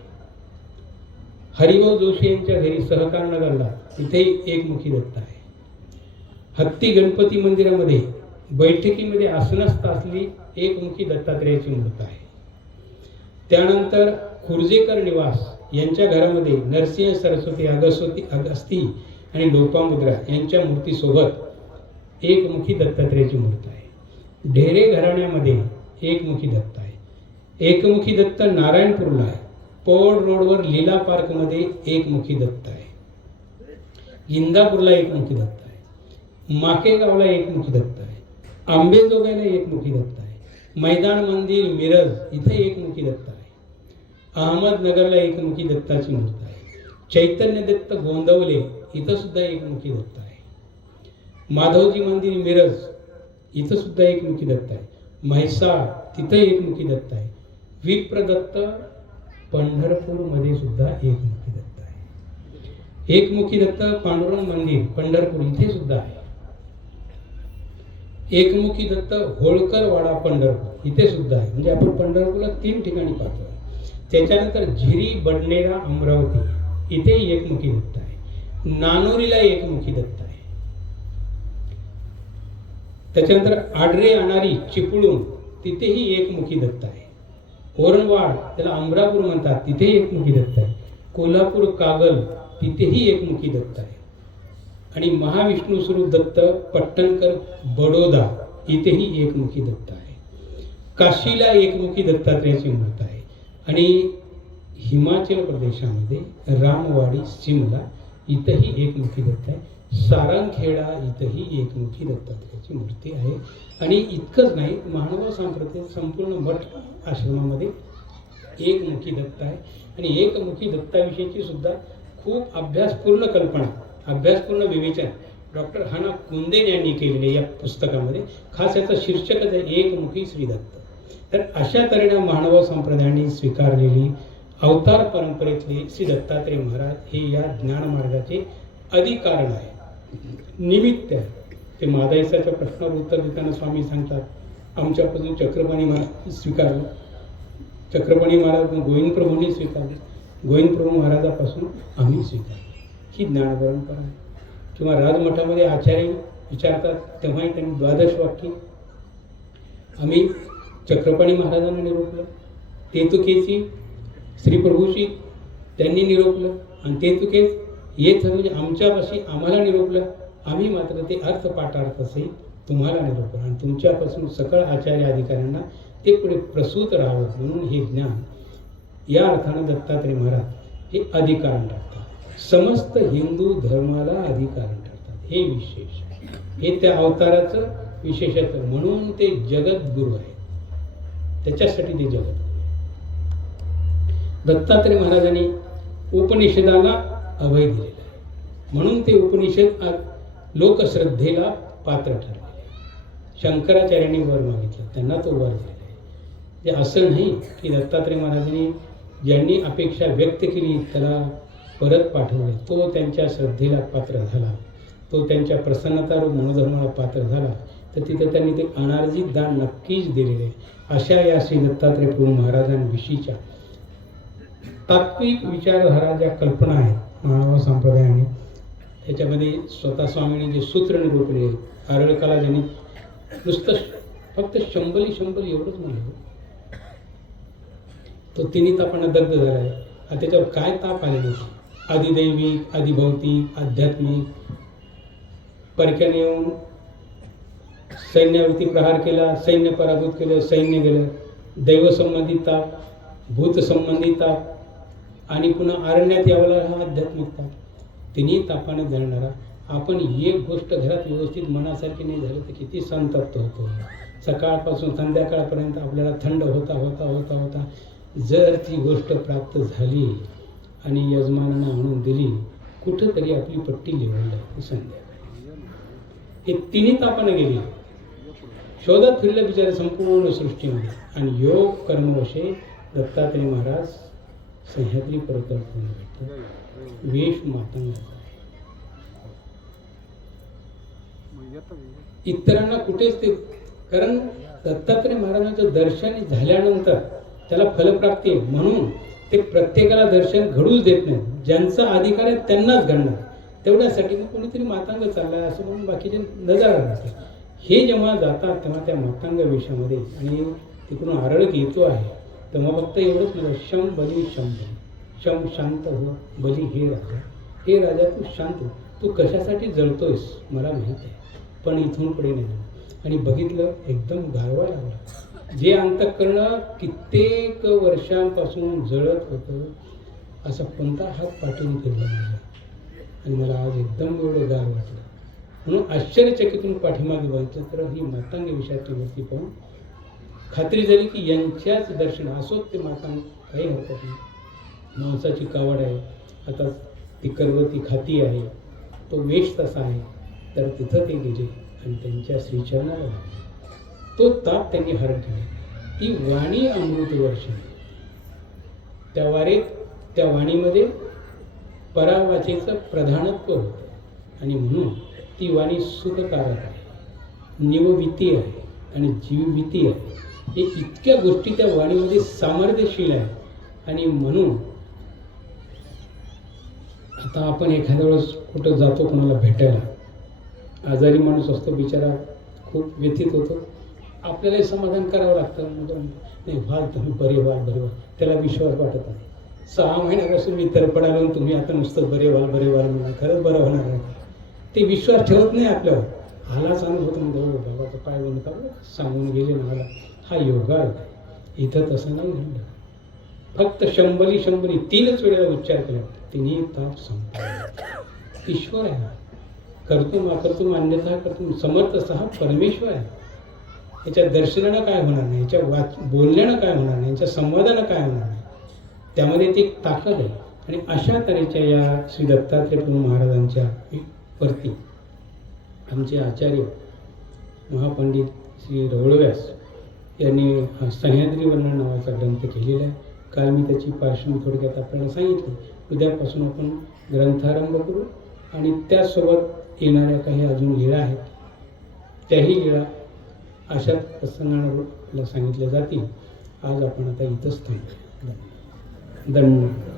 हरिभाऊ जोशी यांच्या घरी सहकार नगरला तिथे एकमुखी दत्त आहे. हत्ती गणपती मंदिरामध्ये बैठकीमध्ये आसनस्थ असली एकमुखी दत्तात्रेयाची मूर्त आहे. त्यानंतर खुर्जेकर निवास यांच्या घरामध्ये नरसिंह सरस्वती अगस्ती आणि लोपामुद्रा यांच्या मूर्तीसोबत एकमुखी दत्तात्रेयाची मूर्ती आहे. ढेरे घराण्यामध्ये एकमुखी दत्त आहे. एकमुखी दत्त नारायणपूरला आहे. पौड रोडवर लीला पार्कमध्ये एकमुखी दत्त आहे. इंदापूरला एकमुखी दत्त आहे. माकेगावला एकमुखी दत्त आहे. आंबेजोगाईला एकमुखी दत्त आहे. मैदान मंदिर मिरज इथे एकमुखी दत्त आहे. अहमदनगरला एकमुखी दत्ताची मूर्ती आहे. चैतन्य दत्त गोंदवले इथं सुद्धा एकमुखी दत्त आहे. माधवजी मंदिर मिरज इथं सुद्धा एकमुखी दत्त आहे. म्हैसाळ तिथं एकमुखी दत्त आहे. विप्रदत्त पंढरपूरमध्ये सुद्धा एकमुखी दत्त आहे. एकमुखी दत्त पांडुरंग मंदिर पंढरपूर इथे सुद्धा आहे. एकमुखी दत्त होळकरवाडा पंढरपूर इथे सुद्धा आहे. म्हणजे आपण पंढरपूरला 3 ठिकाणी पाहतो. त्याच्यानंतर झिरी बडनेरा अमरावती इथे एकमुखी दत्त आहे. नानोरीला एकमुखी दत्त आहे. त्याच्यानंतर आडरे अनारी चिपळूण तिथेही एकमुखी दत्त आहे. ओरणवाड त्याला अमरापूर म्हणतात तिथेही एकमुखी दत्त आहे. कोल्हापूर कागल तिथेही एकमुखी दत्त आहे. आणि महाविष्णू स्वरूप दत्त पट्टणकर बडोदा इथेही एकमुखी दत्त आहे. काशीला एकमुखी दत्तात्रेयाची मूर्ती आहे. आणि हिमाचल प्रदेशामध्ये रामवाडी सिमला इथंही एकमुखी दत्त आहे. सारंगखेडा इथंही एकमुखी दत्तात्रेयाची मूर्ती आहे. आणि इतकंच नाही, महानुभाव संप्रदाय संपूर्ण मठ आश्रमामध्ये एकमुखी दत्त आहे. आणि एकमुखी दत्ताविषयीची सुद्धा खूप अभ्यासपूर्ण कल्पना, अभ्यासपूर्ण विवेचन डॉक्टर हाना कुंदेन यांनी केलेले या पुस्तकामध्ये. खास याचं शीर्षकच आहे एकमुखी श्री दत्त. तर अशा तऱ्हेने महानुभाव संप्रदायाने स्वीकारलेली अवतार परंपरेतले श्री दत्तात्रेय महाराज हे या ज्ञानमार्गाचे अधिकारण आहे, निमित्त आहे. ते मादाईसाच्या प्रश्नावर उत्तर देताना स्वामी सांगतात, आमच्यापासून चक्रपाणी महाराज स्वीकारलं, चक्रपाणी महाराज गोविंद प्रभूंनी स्वीकारलं, गोविंद प्रभू महाराजापासून आम्ही स्वीकारलं. ही ज्ञान परंपरा आहे. किंवा राजमठामध्ये आचार्य विचारतात तेव्हाही त्यांनी 12 वाक्य आम्ही चक्रपाणी महाराजांना निरोपलं. तेतुकेची श्रीप्रभूशी त्यांनी निरोपलं आणि तेतुकेच येत म्हणजे आमच्यापाशी आम्हाला निरोपलं. आम्ही मात्र ते अर्थपाठार्थ असेल तुम्हाला निरोपलं आणि तुमच्यापासून सकळ आचार्य अधिकाऱ्यांना ते पुढे प्रसूत राहावं म्हणून हे ज्ञान या अर्थानं दत्तात्रेय महाराज हे अधिकारण टाकतात. समस्त हिंदू धर्माला अधिकारण टाकतात. हे विशेष, हे त्या अवताराचं विशेषत्व म्हणून ते जगद्गुरु आहे. त्याच्यासाठी ते जगत. दत्तात्रेय महाराजांनी उपनिषदाला अभय दिलेला आहे म्हणून ते उपनिषद लोकश्रद्धेला पात्र ठरले. शंकराचार्यांनी वर मागितलं, त्यांना तो वर दिलेला आहे. जे असं नाही की दत्तात्रेय महाराजांनी ज्यांनी अपेक्षा व्यक्त केली त्याला परत पाठवले, तो त्यांच्या श्रद्धेला पात्र झाला, तो त्यांच्या प्रसन्नतारूप मनोधर्माला पात्र झाला, तर तिथे त्यांनी ते अनार्जित दान नक्कीच दिलेले. अशा या श्री दत्तात्रेय प्रभू महाराजांविषयीच्या तात्विक विचारधारा ज्या कल्पना आहेत महानुभाव संप्रदायाने, त्याच्यामध्ये स्वतः स्वामींनी जे सूत्र निरूपले, आरळकाला ज्यांनी नुसतं फक्त शंभली एवढंच म्हणलं, तो तिन्ही तापांना दग्ध झाला आहे. आणि त्याच्यावर काय ताप आलेले, अधिदैविक, अधिभौतिक, आध्यात्मिक, परक्याने येऊन सैन्यावरती प्रहार केला, सैन्य पराभूत केलं, सैन्य गेलं, दैवसंबंधित ताप, भूतसंबंधित ताप आणि पुन्हा अरण्यात यावला हा आध्यात्मिक ताप. तिन्ही तापाने जळणारा आपण एक गोष्ट घरात व्यवस्थित मनासारखी नाही झालं तर किती संतप्त होतो. सकाळपासून संध्याकाळपर्यंत आपल्याला थंड होता होता होता होता जर ती गोष्ट प्राप्त झाली आणि यजमानानं आणून दिली, कुठंतरी आपली पट्टी लेवलला संध्याकाळी हे तिन्ही तापाने गेली. शोधत फिरलं बिचारे संपूर्ण सृष्टीमध्ये आणि योग कर्मवशे दत्तात्रेय महाराज सह्याद्री पर्वतावर भेटतात. वेश मातंगाचा आहे. इतरांना कुठेच ते, कारण दत्तात्रेय महाराजांचं दर्शन झाल्यानंतर त्याला फलप्राप्ती आहे म्हणून ते प्रत्येकाला दर्शन घडूच देत नाही. ज्यांचा अधिकार आहे त्यांनाच घडणार. तेवढ्यासाठी मग कोणीतरी मातांग चाललाय असं म्हणून बाकीचे नजारा राहतात. हे जेव्हा जातात तेव्हा त्या मातांग वेशामध्ये आणि तिकडून आरळक येतो आहे तर मग फक्त एवढंच म्हणलं, शम बली शम बली, शम शांत हो, बली हे राजा, हे राजा तू शांत हो, तू कशासाठी जळतोयस मला माहीत आहे, पण इथून पुढे नाही. आणि बघितलं एकदम गारवा लागला. जे अंतःकरण कित्येक वर्षांपासून जळत होतं, असा कोणता हात पाठवून फिरला माझ्या, आणि मला आज एकदम एवढं गार वाटलं. म्हणून आश्चर्यचकितून पाठीमागे बघितलं तर ही मातांगी विषयाची मूर्ती पाहून खात्री झाली की यांच्याच दर्शन असोत ते मातांग, काही हरकत नाही. मांसाची कावड आहे, आता ती करवती खाती आहे, तो वेश तसा आहे, तर तिथं ते गेले आणि त्यांच्या श्रीचरणाला तो ताप त्यांनी हरण केला. ती वाणी अमृत वर्षी, त्या वारीत त्या वाणीमध्ये परावाचेचं प्रधानत्व होतं आणि म्हणून ती वाणी सुखकारक आहे, निवविती आहे आणि जीवविती आहे. हे इतक्या गोष्टी त्या वाणीमध्ये सामर्थ्यशील आहे. आणि म्हणून आता आपण एखाद्या वेळेस कुठं जातो कोणाला भेटायला, आजारी माणूस असतो बिचारा, खूप व्यथित होतो, आपल्यालाही समाधान करावं लागतं. म्हणजे नाही व्हाल तुम्ही बरे व्हाल बरे व्हाल, त्याला विश्वास वाटत नाही. 6 महिन्यापासून मी तरपड आलो आणि तुम्ही आता नुसतं बरे व्हाल म्हणा, खरंच बरं होणार आहे. ते विश्वास ठेवत नाही आपल्यावर. आलाच अनुभव म्हणजे बाबाचा पाय बनता सांगून गेले ना, आला हा योगा आहे. इथं तसं नाही घडलं. फक्त शंभरी 3च वेळेला उच्चार केला, तिन्ही ताप संपला. ईश्वर आहे, करतो मान्यता करतो, समर्थ सहा परमेश्वर आहे. याच्या दर्शनानं काय होणार नाही, याच्या बोलण्यानं काय होणार नाही, याच्या संवादानं काय होणार नाही. त्यामध्ये ती ताकद आहे. आणि अशा तऱ्हेच्या या श्री दत्तात्रय प्रभू महाराजांच्या वरती आमचे आचार्य महापंडित श्री रवळव्यास यांनी सह्याद्री वर्णन नावाचा ग्रंथ केलेला आहे. काल मी त्याची पार्श्वभूमी थोडक्यात आपल्याला सांगितली. उद्यापासून आपण ग्रंथारंभ करू आणि त्यासोबत येणाऱ्या काही अजून लीळा आहेत, त्याही लीळा अशा प्रसंगाला सांगितल्या जातील. आज आपण आता इथंच थांबू. धन्यवाद.